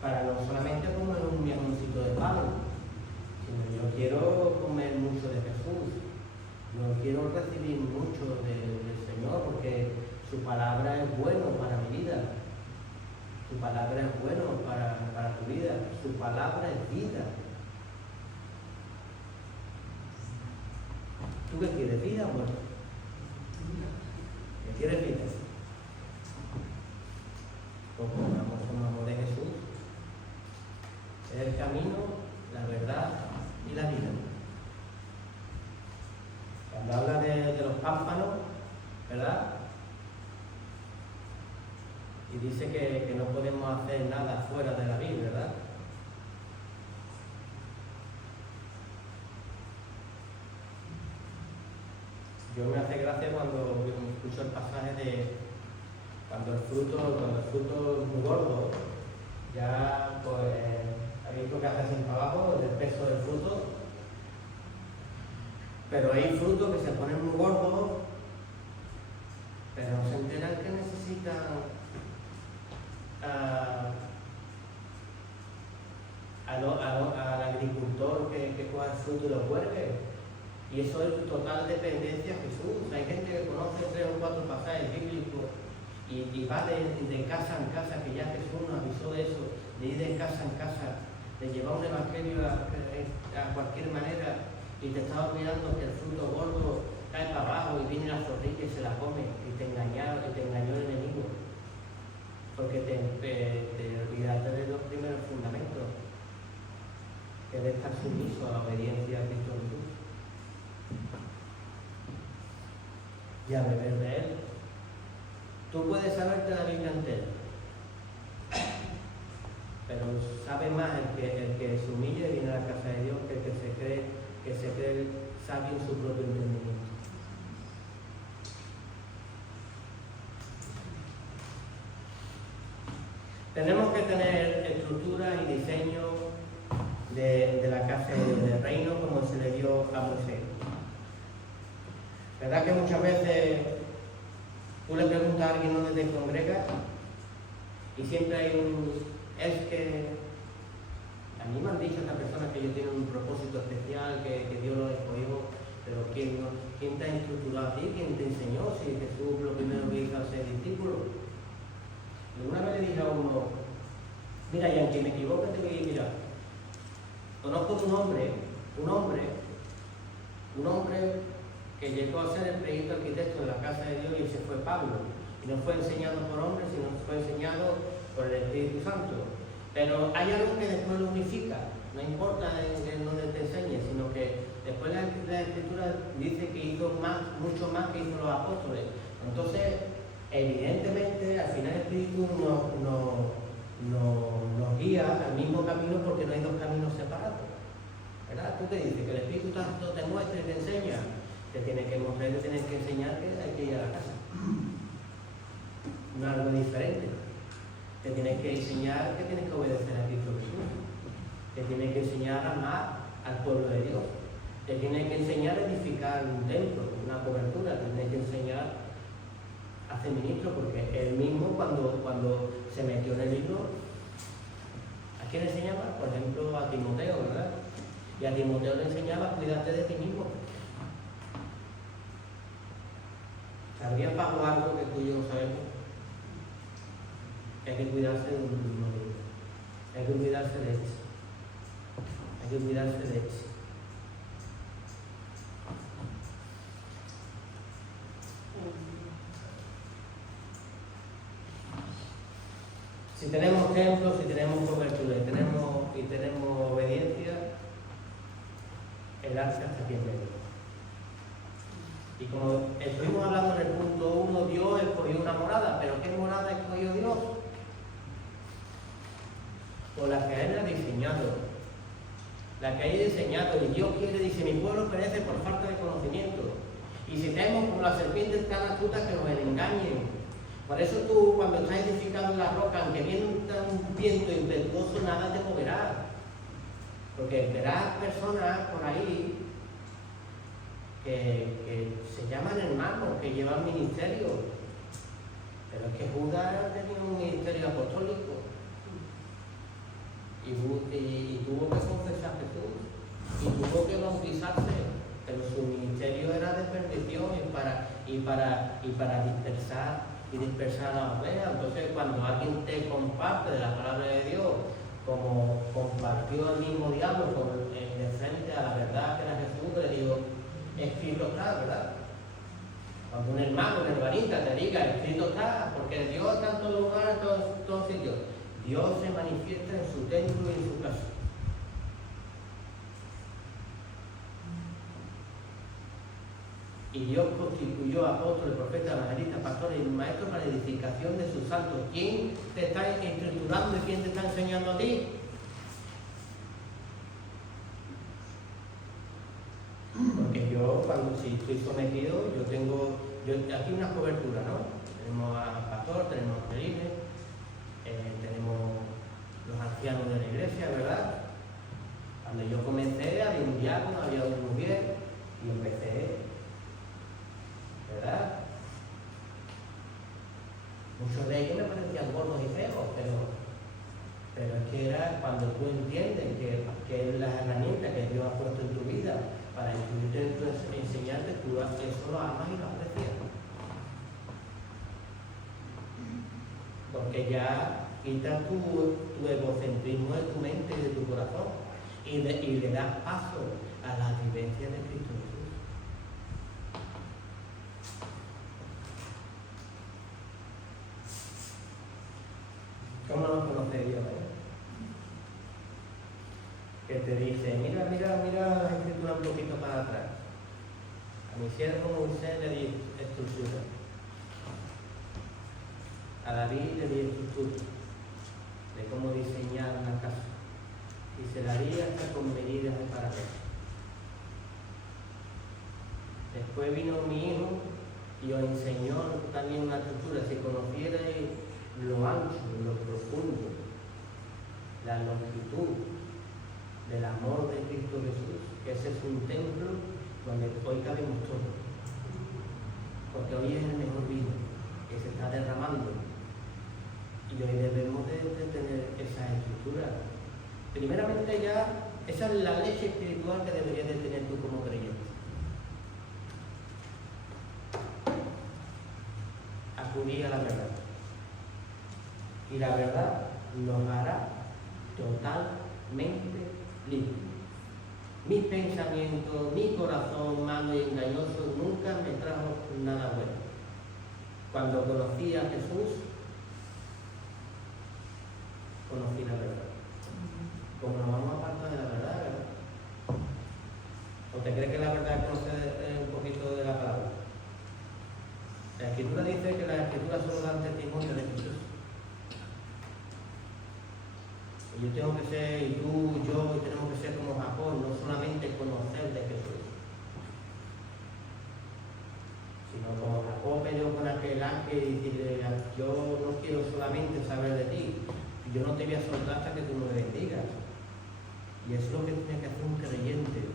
para no solamente comer un miajoncito de pan, sino yo quiero comer mucho de Jesús. Yo quiero recibir mucho del Señor porque su palabra es bueno para mi vida. Su palabra es bueno para tu vida. Su palabra es vida. ¿Tú qué quieres? ¿Vida o muerte? ¿Qué quieres vida? Pues pongamos de Jesús. Es el camino, la verdad y la vida. Cuando habla de los pámpanos, ¿verdad? Y dice que no podemos hacer nada fuera de la vida, ¿verdad? Yo me hace gracia cuando escucho el pasaje de cuando el fruto es muy gordo, ya pues habéis visto que hace así para abajo el peso del fruto. Pero hay frutos que se ponen muy gordos, pero no se enteran que necesitan al agricultor que coja el fruto y lo cuelgue. Y eso es total dependencia a Jesús. Hay gente que conoce 3 o 4 pasajes bíblicos y va de casa en casa, que ya Jesús nos avisó de eso, de ir de casa en casa, de llevar un evangelio a cualquier manera. Y te estás olvidando que el fruto gordo cae para abajo y viene la zorrilla y se la come y te engañó el enemigo. Porque te olvidaste de los primeros fundamentos, que es de estar sumiso a la obediencia a Cristo Jesús. Y a beber de Él. Tú puedes saberte la Biblia entera, pero sabe más el que se humilla y viene a la casa de Dios que el que se cree sabio en su propio entendimiento. Tenemos que tener estructura y diseño de la casa del reino como se le dio a Moisés. ¿Verdad que muchas veces tú le preguntas a alguien dónde te congregas y siempre hay es que a mí me han dicho estas personas que ellos tienen un propósito especial, que Dios los escogió, pero ¿quién te ha estructurado a ti? ¿Quién te enseñó? Si Jesús lo primero que hizo al ser discípulo. Y una vez le dije a uno, mira, y aunque me equivoque te voy a decir, mira, conozco un hombre que llegó a ser el proyecto arquitecto de la casa de Dios y ese fue Pablo. Y no fue enseñado por hombres, sino fue enseñado por el Espíritu Santo. Pero hay algo que después lo unifica, no importa en dónde te enseñes, sino que después la Escritura dice que hizo mucho más que hizo los apóstoles. Entonces, evidentemente, al final el Espíritu nos guía al mismo camino porque no hay dos caminos separados. ¿Verdad? ¿Tú qué dices? Que el Espíritu Santo te muestra y te enseña. Te tiene que mostrar y te tiene que enseñar que hay que ir a la casa. No algo diferente. Te tiene que enseñar que tienes que obedecer a Cristo Jesús. Te tiene que enseñar a amar al pueblo de Dios. Te tiene que enseñar a edificar un templo, una cobertura. Te tiene que enseñar a ser ministro, porque él mismo cuando se metió en el libro, ¿a quién enseñaba? Por ejemplo, a Timoteo, ¿verdad? Y a Timoteo le enseñaba a cuidarte de ti mismo. ¿Sabías, Pablo, algo que tú y yo no sabemos? Hay que cuidarse de uno mismo. Hay que cuidarse de esto. Hay que cuidarse de esto. Si tenemos templos, si tenemos cobertura y tenemos obediencia, el arca está aquí en medio. Y como estuvimos hablando en el punto 1, Dios escogió una morada, pero ¿qué morada escogió Dios? Pues la que Él ha diseñado. La que haya diseñado. Y Dios quiere, dice, mi pueblo perece por falta de conocimiento. Y si tenemos como las serpientes tan astutas que nos engañen. Por eso tú, cuando estás edificado en la roca, aunque viene un viento impetuoso, nada te moverá. Porque verás personas por ahí que se llaman hermanos, que llevan ministerio. Pero es que Judas tenía un ministerio apostólico y tuvo que confesar a Jesús y tuvo que bautizarse, pero su ministerio era de perdición y para dispersar a la oveja. Entonces, cuando alguien te comparte de la palabra de Dios, como compartió el mismo diablo de frente a la verdad que era Jesús, le digo, escrito está, ¿verdad? Cuando un hermano, una hermanita te diga, escrito está, porque Dios está en todo lugar, en todos sitios. Dios se manifiesta en su templo y en su casa. Y Dios constituyó apóstoles, profetas, evangelistas, pastores y maestros para la edificación de sus santos. ¿Quién te está estructurando y quién te está enseñando a ti? Porque yo, si estoy sometido, aquí unas coberturas, ¿no? Tenemos al pastor, tenemos a Felipe, tenemos los ancianos de la iglesia, ¿verdad? Cuando yo comencé, había un diácono, había una mujer, y empecé, ¿verdad? Muchos de ellos me parecían gordos y feos, pero es que era cuando tú entiendes que es la herramienta que Dios ha puesto en tu vida para instruirte, enseñarte, tú eso lo amas y lo aprecias. Porque ya quitas tu egocentrismo de tu mente y de tu corazón y le das paso a la vivencia de Cristo Jesús. ¿Cómo nos conoce Dios? Que te dice, mira la escritura un poquito para atrás. A mi siervo Moisés le di estructura. A David le di estructura de cómo diseñar una casa. Y se la haría hasta con medidas de parapeto. Después vino mi hijo y os enseñó también una estructura. Si conocierais lo ancho, lo profundo, la longitud del amor de Cristo Jesús, que ese es un templo donde hoy cabemos todos, porque hoy es el mejor vino que se está derramando y hoy debemos de tener esa estructura. Primeramente ya, esa es la leche espiritual que deberías de tener tú como creyente. Acudir a la verdad. Y la verdad nos hará totalmente libres. Mis pensamientos, mi corazón malo y engañoso nunca me trajo nada bueno. Cuando conocí a Jesús, conocí la verdad. Como nos vamos a apartar de la verdad, ¿verdad? ¿O te crees que la verdad es conocer un poquito de la palabra? La Escritura dice que las Escrituras solo dan testimonio de Jesús. Y yo tengo que ser, y tú, yo, tenemos que ser como Jacob, no solamente conocer de Jesús, sino como Jacob peleó con aquel ángel y decirle, yo no quiero solamente saber de ti, yo no te voy a soltar hasta que tú me bendigas. Y eso es lo que tiene que hacer un creyente,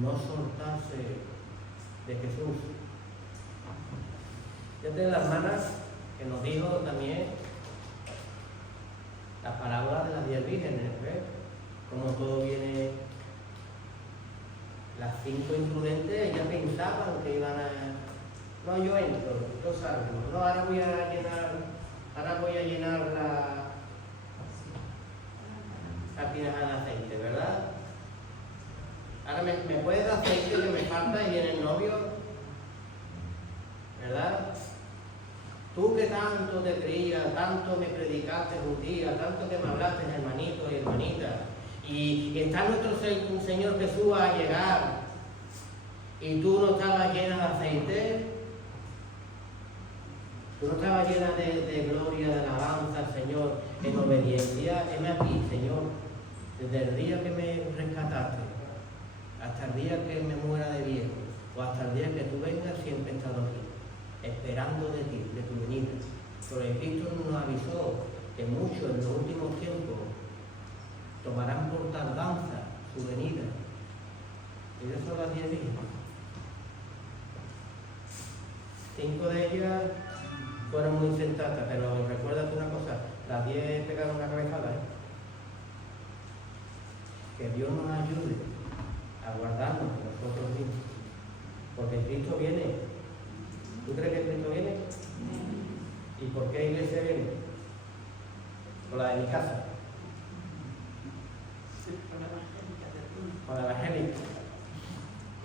no soltarse de Jesús. Desde las hermanas que nos dijo también la parábola de las 10 vírgenes, ¿ves? Como todo viene, las 5 imprudentes, ellas pensaban que iban a, no, yo entro, yo salgo, no, ahora voy a llenar la tinaja de aceite, ¿verdad? Ahora me puedes dar aceite que me falta y viene el novio, ¿verdad? Tú que tanto te creías, tanto me predicaste un día, tanto que me hablaste, hermanito y hermanita, y está nuestro Señor Jesús a llegar, y tú no estabas llena de aceite, tú no estabas llena de gloria, de alabanza al Señor, en obediencia. Heme aquí, Señor, desde el día que me rescataste, hasta el día que me muera de viejo, o hasta el día que tú vengas, siempre he estado aquí, esperando de ti, de tu venida, Porque Cristo nos avisó que muchos en los últimos tiempos tomarán por tardanza su venida. Y de eso las 10 días. 5 de ellas fueron muy sensatas, pero recuérdate una cosa, las 10 pegaron una cabezada, ¿eh? Que Dios nos ayude a guardarnos de nosotros mismos. Porque Cristo viene. ¿Tú crees que Cristo viene? ¿Y por qué iglesia viene? Por la de mi casa. Por la evangélica.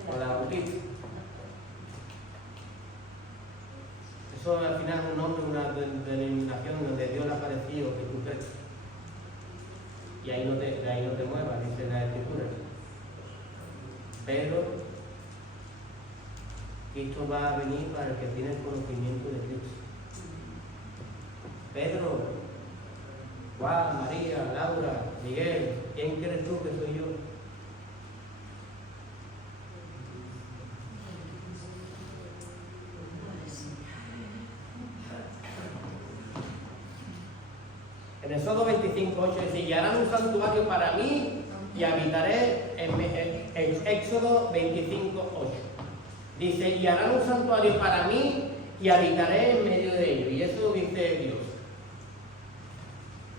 Por la bautista. Eso al final es un nombre, una denominación donde Dios le ha parecido que tú crees. Y ahí no te muevas, dice la Escritura. Pero Cristo va a venir para el que tiene el conocimiento de Cristo. Pedro, Juan, María, Laura, Miguel, ¿quién crees tú que soy yo? En Éxodo 25:8 dice, y harán un santuario para mí y habitaré en Éxodo 25:8. Dice, y harán un santuario para mí y habitaré en medio de ellos. Y eso dice Dios.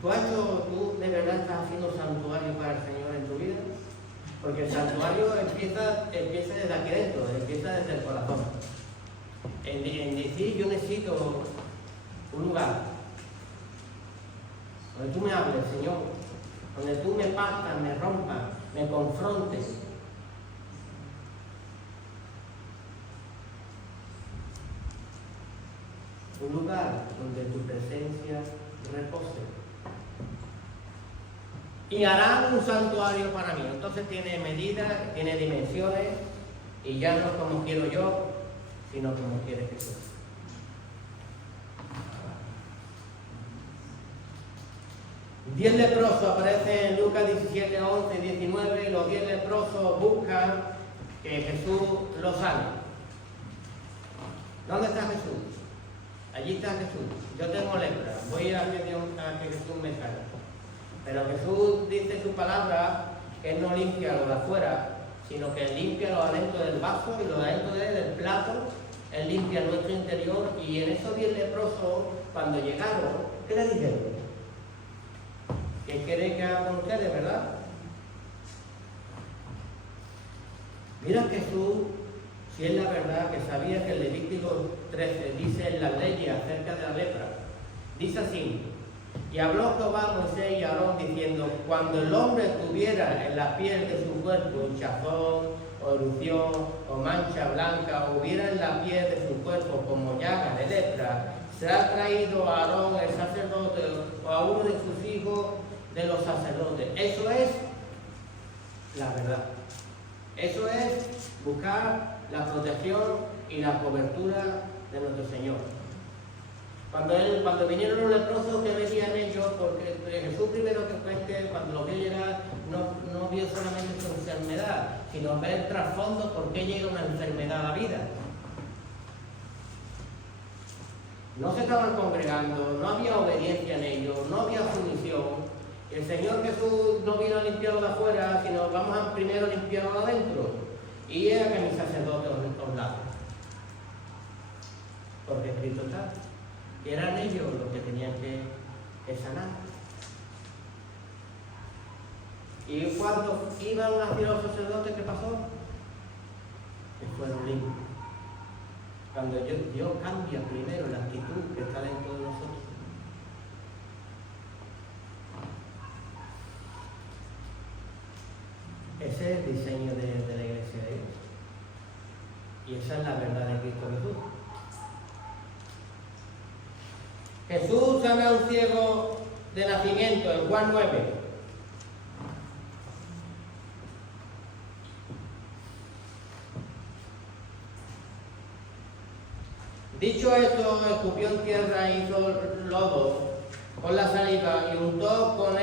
¿Tú de verdad estás haciendo santuario para el Señor en tu vida? Porque el santuario empieza desde aquí dentro, empieza desde el corazón. En decir, yo necesito un lugar donde tú me hables, Señor, donde tú me partas, me rompas, me confrontes. Un lugar donde tu presencia repose. Y harán un santuario para mí. Entonces tiene medidas, tiene dimensiones, y ya no como quiero yo, sino como quiere Jesús. Diez leprosos aparecen en Lucas 17, 11, 19, y los 10 leprosos buscan que Jesús los sane. ¿Dónde está Jesús? Allí está Jesús. Yo tengo lepra, voy a que Jesús me sane. Pero Jesús dice su palabra que Él no limpia lo de afuera, sino que Él limpia lo de adentro del vaso y lo de adentro del plato. Él limpia nuestro interior. Y en esos 10 leprosos, cuando llegaron, ¿qué le dijeron? ¿Qué quiere que haga con ustedes, verdad? Mira Jesús, si es la verdad que sabía que el Levítico 13 dice en la ley acerca de la lepra. Dice así, y habló Jehová a Moisés y a Aarón diciendo, cuando el hombre tuviera en la piel de su cuerpo hinchazón, o erupción, o mancha blanca, o hubiera en la piel de su cuerpo como llaga de lepra, será traído a Aarón el sacerdote o a uno de sus hijos de los sacerdotes. Eso es la verdad. Eso es buscar la protección y la cobertura de nuestro Señor. Cuando vinieron los leprosos, ¿qué veían ellos? Porque Jesús primero que cuente, cuando los vio llegar, no vio solamente su enfermedad, sino ver el trasfondo por qué llega una enfermedad a la vida. No se estaban congregando, no había obediencia en ellos, no había sumisión. El Señor Jesús no vino a limpiarlo de afuera, sino vamos a primero limpiarlo de adentro. Y era que mis sacerdotes os laven. Porque Cristo está. Y eran ellos los que tenían que sanar. Y cuando iban hacia los sacerdotes, ¿qué pasó? Que fueron limpios. Cuando Dios cambia primero la actitud que está dentro de nosotros. Ese es el diseño de la iglesia de Dios. Y esa es la verdad de Cristo Jesús. Jesús sana a un ciego de nacimiento en Juan 9. Dicho esto, escupió en tierra e hizo lodo con la saliva y untó con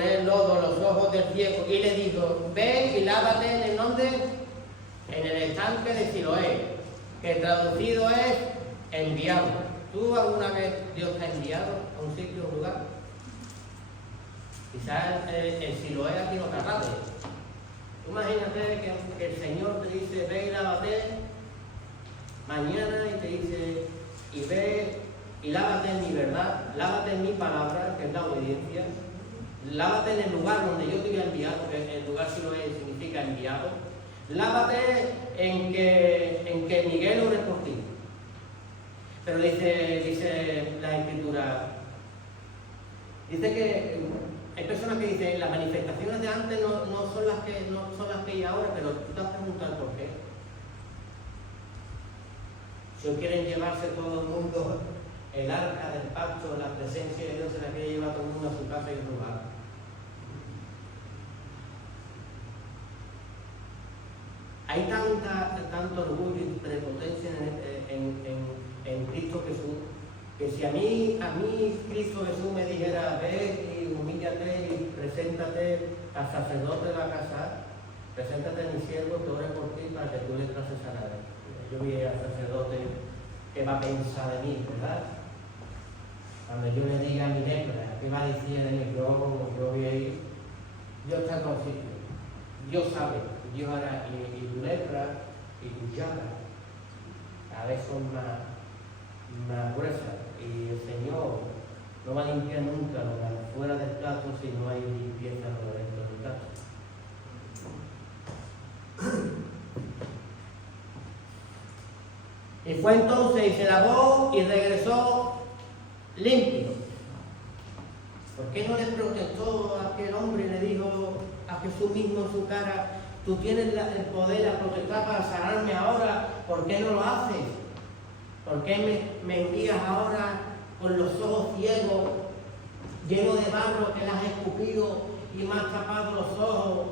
el lodo los ojos del ciego y le dijo, ven y lávate en donde, en el estanque de Siloé, que traducido es enviado. ¿Tú alguna vez Dios te ha enviado a un sitio, a un lugar? Quizás el Siloé aquí no te agrade. Tú imagínate que el Señor te dice, ve y lávate mañana, y te dice, y ve y lávate en mi verdad, lávate en mi palabra, que es la obediencia, lávate en el lugar donde yo te voy a enviar, porque el lugar Siloé significa enviado, lávate en que Miguel ore por ti. Pero dice la Escritura, dice que hay personas que dicen, las manifestaciones de antes no son las que hay ahora, pero tú te has preguntado por qué. Si hoy quieren llevarse todo el mundo el arca del pacto, la presencia de Dios, se la quiere llevar todo el mundo a su casa y robar. Hay tanto orgullo y prepotencia en Cristo Jesús, que si a mí Cristo Jesús me dijera, ve y humíllate y preséntate al sacerdote de la casa, preséntate a mi siervo que ore por ti para que tú le traces a la ley. Yo vi al sacerdote que va a pensar de mí, ¿verdad? Cuando yo le diga a mi lepra, ¿qué va a decir de mí? Yo voy a ir, Dios está en los sitios, Dios sabe, Dios hará, y tu lepra y tu llaga cada vez son más gruesas, y el Señor no va a limpiar nunca lo de fuera del plato si no hay limpieza lo de dentro del plato. Y fue entonces y se lavó y regresó limpio. ¿Por qué no le protestó a aquel hombre y le dijo a Jesús mismo en su cara, tú tienes el poder, la potestad para sanarme ahora, ¿por qué no lo haces? ¿Por qué me envías ahora con los ojos ciegos, lleno de barro que le has escupido y me has tapado los ojos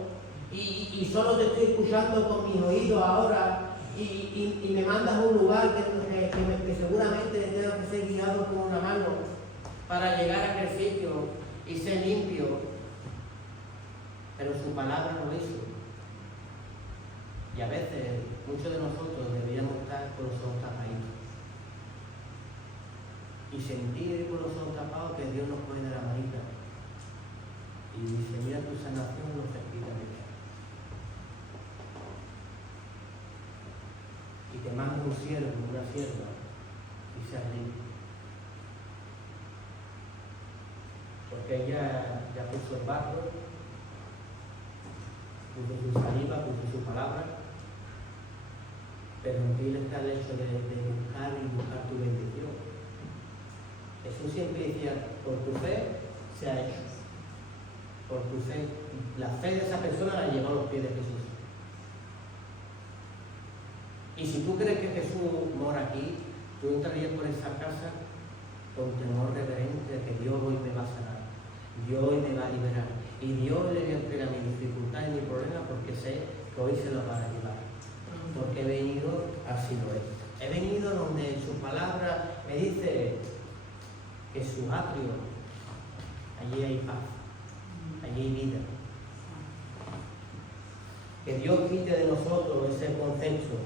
y solo te estoy escuchando con mis oídos ahora y me mandas a un lugar que seguramente tengo que ser guiado con una mano para llegar a aquel sitio y ser limpio? Pero su palabra no hizo. Y a veces muchos de nosotros deberíamos estar con los ojos tapaditos y sentir con los ojos tapados que Dios nos pone de la manita y dice, mira tu sanación no cerquita de ella, y te manda un siervo, una sierva, y se limpio, porque ella ya puso el barro, puso su saliva, puso su palabra, pero en ti está el hecho de buscar tu bendición. Jesús siempre decía, por tu fe se ha hecho. Por tu fe, la fe de esa persona la llevó a los pies de Jesús. Y si tú crees que Jesús mora aquí, tú entrarías por esa casa con temor reverente de que Dios hoy me va a sanar, Dios hoy me va a liberar, y Dios le voy a entregar mi dificultad y mi problema porque sé que hoy se lo van a llevar. Porque he venido a Siloé. He venido donde su palabra me dice que su atrio, allí hay paz, allí hay vida. Que Dios quite de nosotros ese concepto.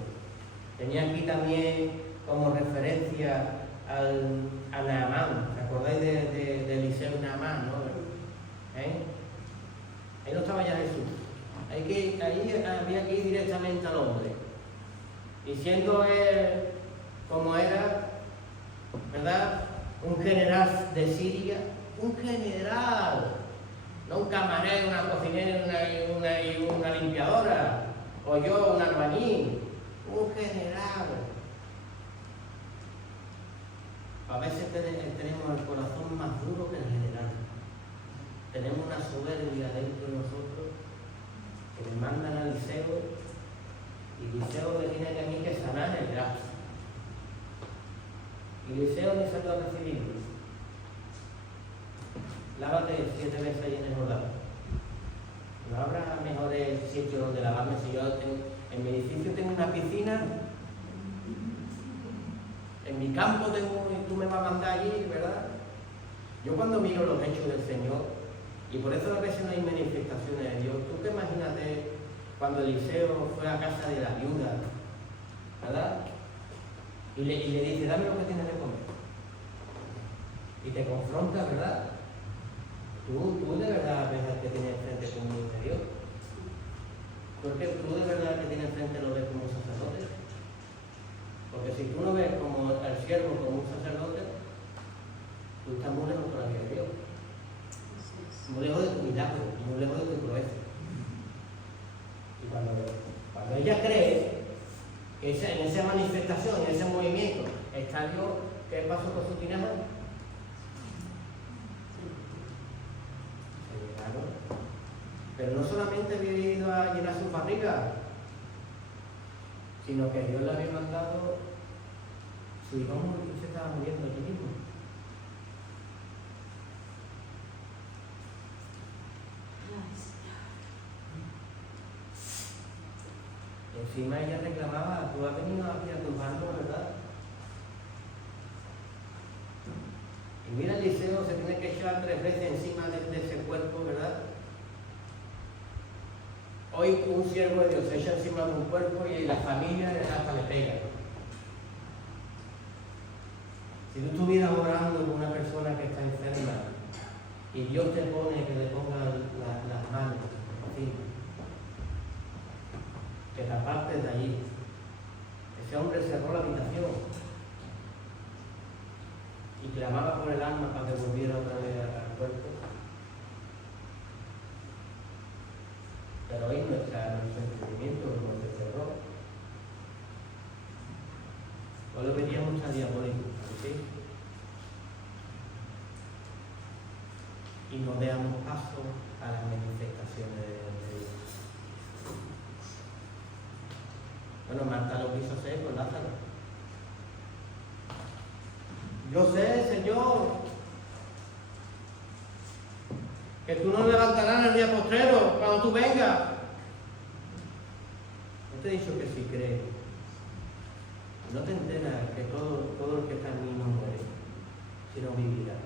Tenía aquí también como referencia a Naamán. ¿Os acordáis de Eliseo y Naamán, no? Ahí no estaba ya Jesús. Ahí había que ir directamente al hombre. Y siendo él como era, ¿verdad?, un general de Siria, un general, no un camarero, una cocinera y una limpiadora, o yo, un albañil, un general. A veces tenemos el corazón más duro que el general. Tenemos una soberbia dentro de nosotros que me mandan a Eliseo, y Eliseo me tiene a mí que sanar el brazo. Y Eliseo me salió a recibirlo. Lávate 7 veces ahí en el Jordán. No habrá mejores sitios donde lavarme. Si yo en mi edificio tengo una piscina, en mi campo tengo, y tú me vas a mandar allí, ¿verdad? Yo cuando miro los hechos del Señor, y por eso a veces no hay manifestaciones de Dios, tú te imagínate cuando Eliseo fue a casa de la viuda, ¿verdad? Y le dice, dame lo que tienes de comer. y te confronta, ¿verdad? Tú de verdad ves al que tienes frente como un interior. Porque tú de verdad que tienes frente lo ves como un sacerdote. Porque si tú no ves como al siervo como un sacerdote, tú estás muy lejos todavía de Dios. Muy lejos de tu milagro, muy lejos de tu proeza. Y cuando ella cree que en esa manifestación, en ese movimiento, está Dios, ¿qué pasó con su tinaja? Pero no solamente había ido a llenar su barriga, sino que Dios le había mandado, su hijo se estaba muriendo allí mismo. Y encima ella reclamaba, tú has venido aquí a turbarnos, ¿verdad? Y mira, Eliseo se tiene que echar 3 veces encima de ese cuerpo, ¿verdad? Hoy un siervo de Dios se echa encima de un cuerpo y la familia hasta le pega. Si tú estuvieras orando por una persona que está enferma y Dios te pone que le ponga las manos encima, que te apartes de allí, ese hombre cerró la habitación y clamaba por el alma para que volviera otra vez al cuerpo. Pero hoy nuestro entendimiento no se cerró. Hoy lo veríamos tan diabólico, ¿sí? Y no damos paso a las manifestaciones de Dios. Bueno, Marta lo quiso hacer con Lázaro. Yo sé, Señor, que tú nos levantarás en el día postrero, cuando tú vengas. No te he dicho que si crees. No te enteras que todo el que está en mí no muere, sino vivirá.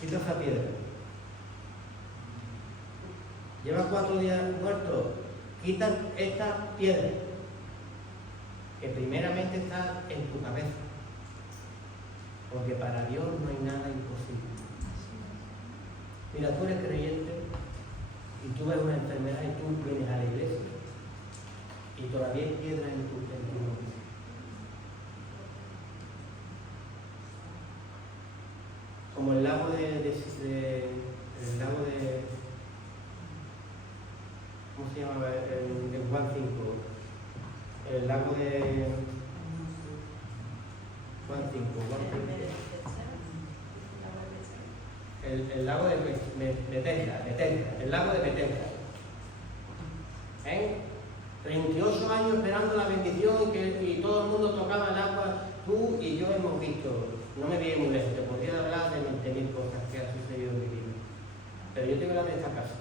Quita esa piedra. Lleva 4 días muerto. Quita esta piedra, que primeramente está en tu cabeza. Porque para Dios no hay nada imposible. Mira, tú eres creyente y tú ves una enfermedad y tú vienes a la iglesia y todavía hay piedra en tu mente. Como el lago de ¿cómo se llamaba? En Juan 5. El lago de Juan 5. El lago de Bethesda, el lago de Bethesda. 38 años esperando la bendición y todo el mundo tocaba el agua. Tú y yo hemos visto, no me vi muy lejos, te podría hablar de 20.000 cosas que han sucedido en mi vida. Pero yo tengo la de esta casa.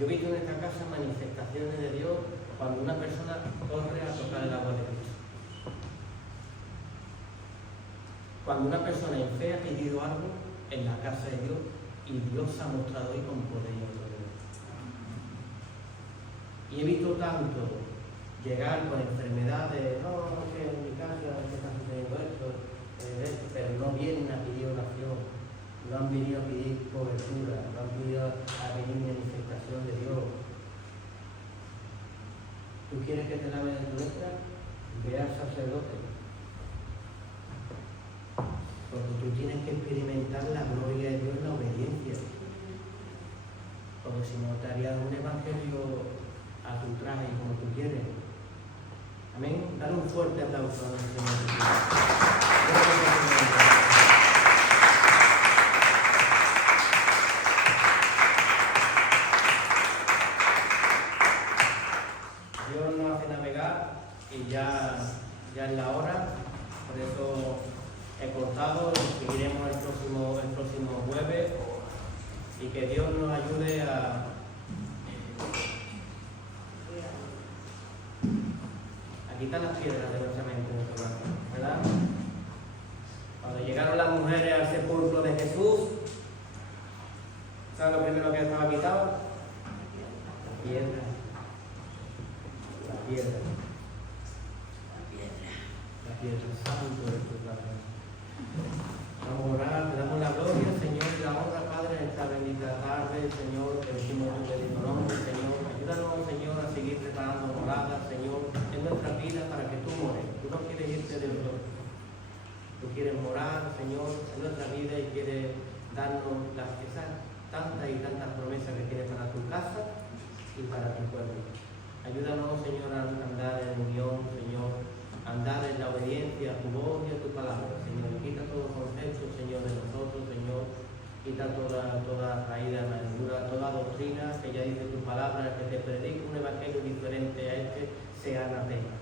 Yo he visto en esta casa manifestaciones de Dios cuando una persona corre a tocar el agua de Cristo. Cuando una persona en fe ha pedido algo en la casa de Dios y Dios se ha mostrado hoy con poder y autoridad. Y he visto tanto llegar con enfermedades, no, que en mi casa está sucediendo esto, pero no vienen a pedir oración, no han venido a pedir cobertura, no han venido a pedir manifestación de Dios. ¿Tú quieres que te lave tu letra? Ve al sacerdote. Porque tú tienes que experimentar la gloria de Dios en la obediencia. Porque si no te harías un evangelio a tu traje como tú quieres. Amén. Dale un fuerte aplauso a nuestro Señor. Dios nos hace navegar y ya es la hora, por eso he cortado, seguiremos el próximo jueves y que Dios nos ayude a quitar las piedras de nuestra mente, de nuestro corazón, ¿verdad? Cuando llegaron las mujeres al sepulcro de Jesús, ¿sabes lo primero que estaba quitado? La piedra. La piedra. tierra, santo es tu nombre. Vamos a orar, te damos la gloria, Señor, y la honra, Padre, en esta bendita tarde, Señor, que decimos tu bendito nombre, Señor. Ayúdanos, Señor, a seguir preparando moradas, Señor, en nuestra vida para que tú mores. Tú no quieres irte del todo. Tú quieres morar, Señor, en nuestra vida y quieres darnos esas tantas y tantas promesas que tienes para tu casa y para tu pueblo. Ayúdanos, Señor, a andar en unión, Señor, a andar en la obediencia a tu voz y a tu palabra, Señor. Quita todo concepto, Señor, de nosotros, Señor. Quita toda raíz de amargura, toda doctrina que ya dice tu palabra, que te predica un evangelio diferente a este, sea anatema.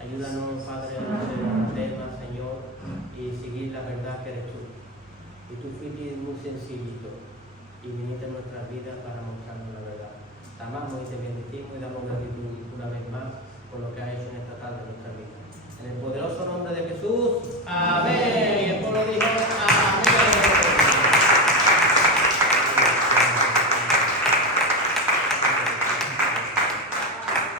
Ayúdanos, Padre, a ser anatema, Señor, y seguir la verdad que eres tú. Y tú fuiste muy sencillito y viniste en nuestras vidas para mostrarnos la verdad. Te amamos y te bendecimos y damos gratitud una vez más por lo que has hecho en esta tarde en nuestra vida. En el poderoso nombre de Jesús. Amén.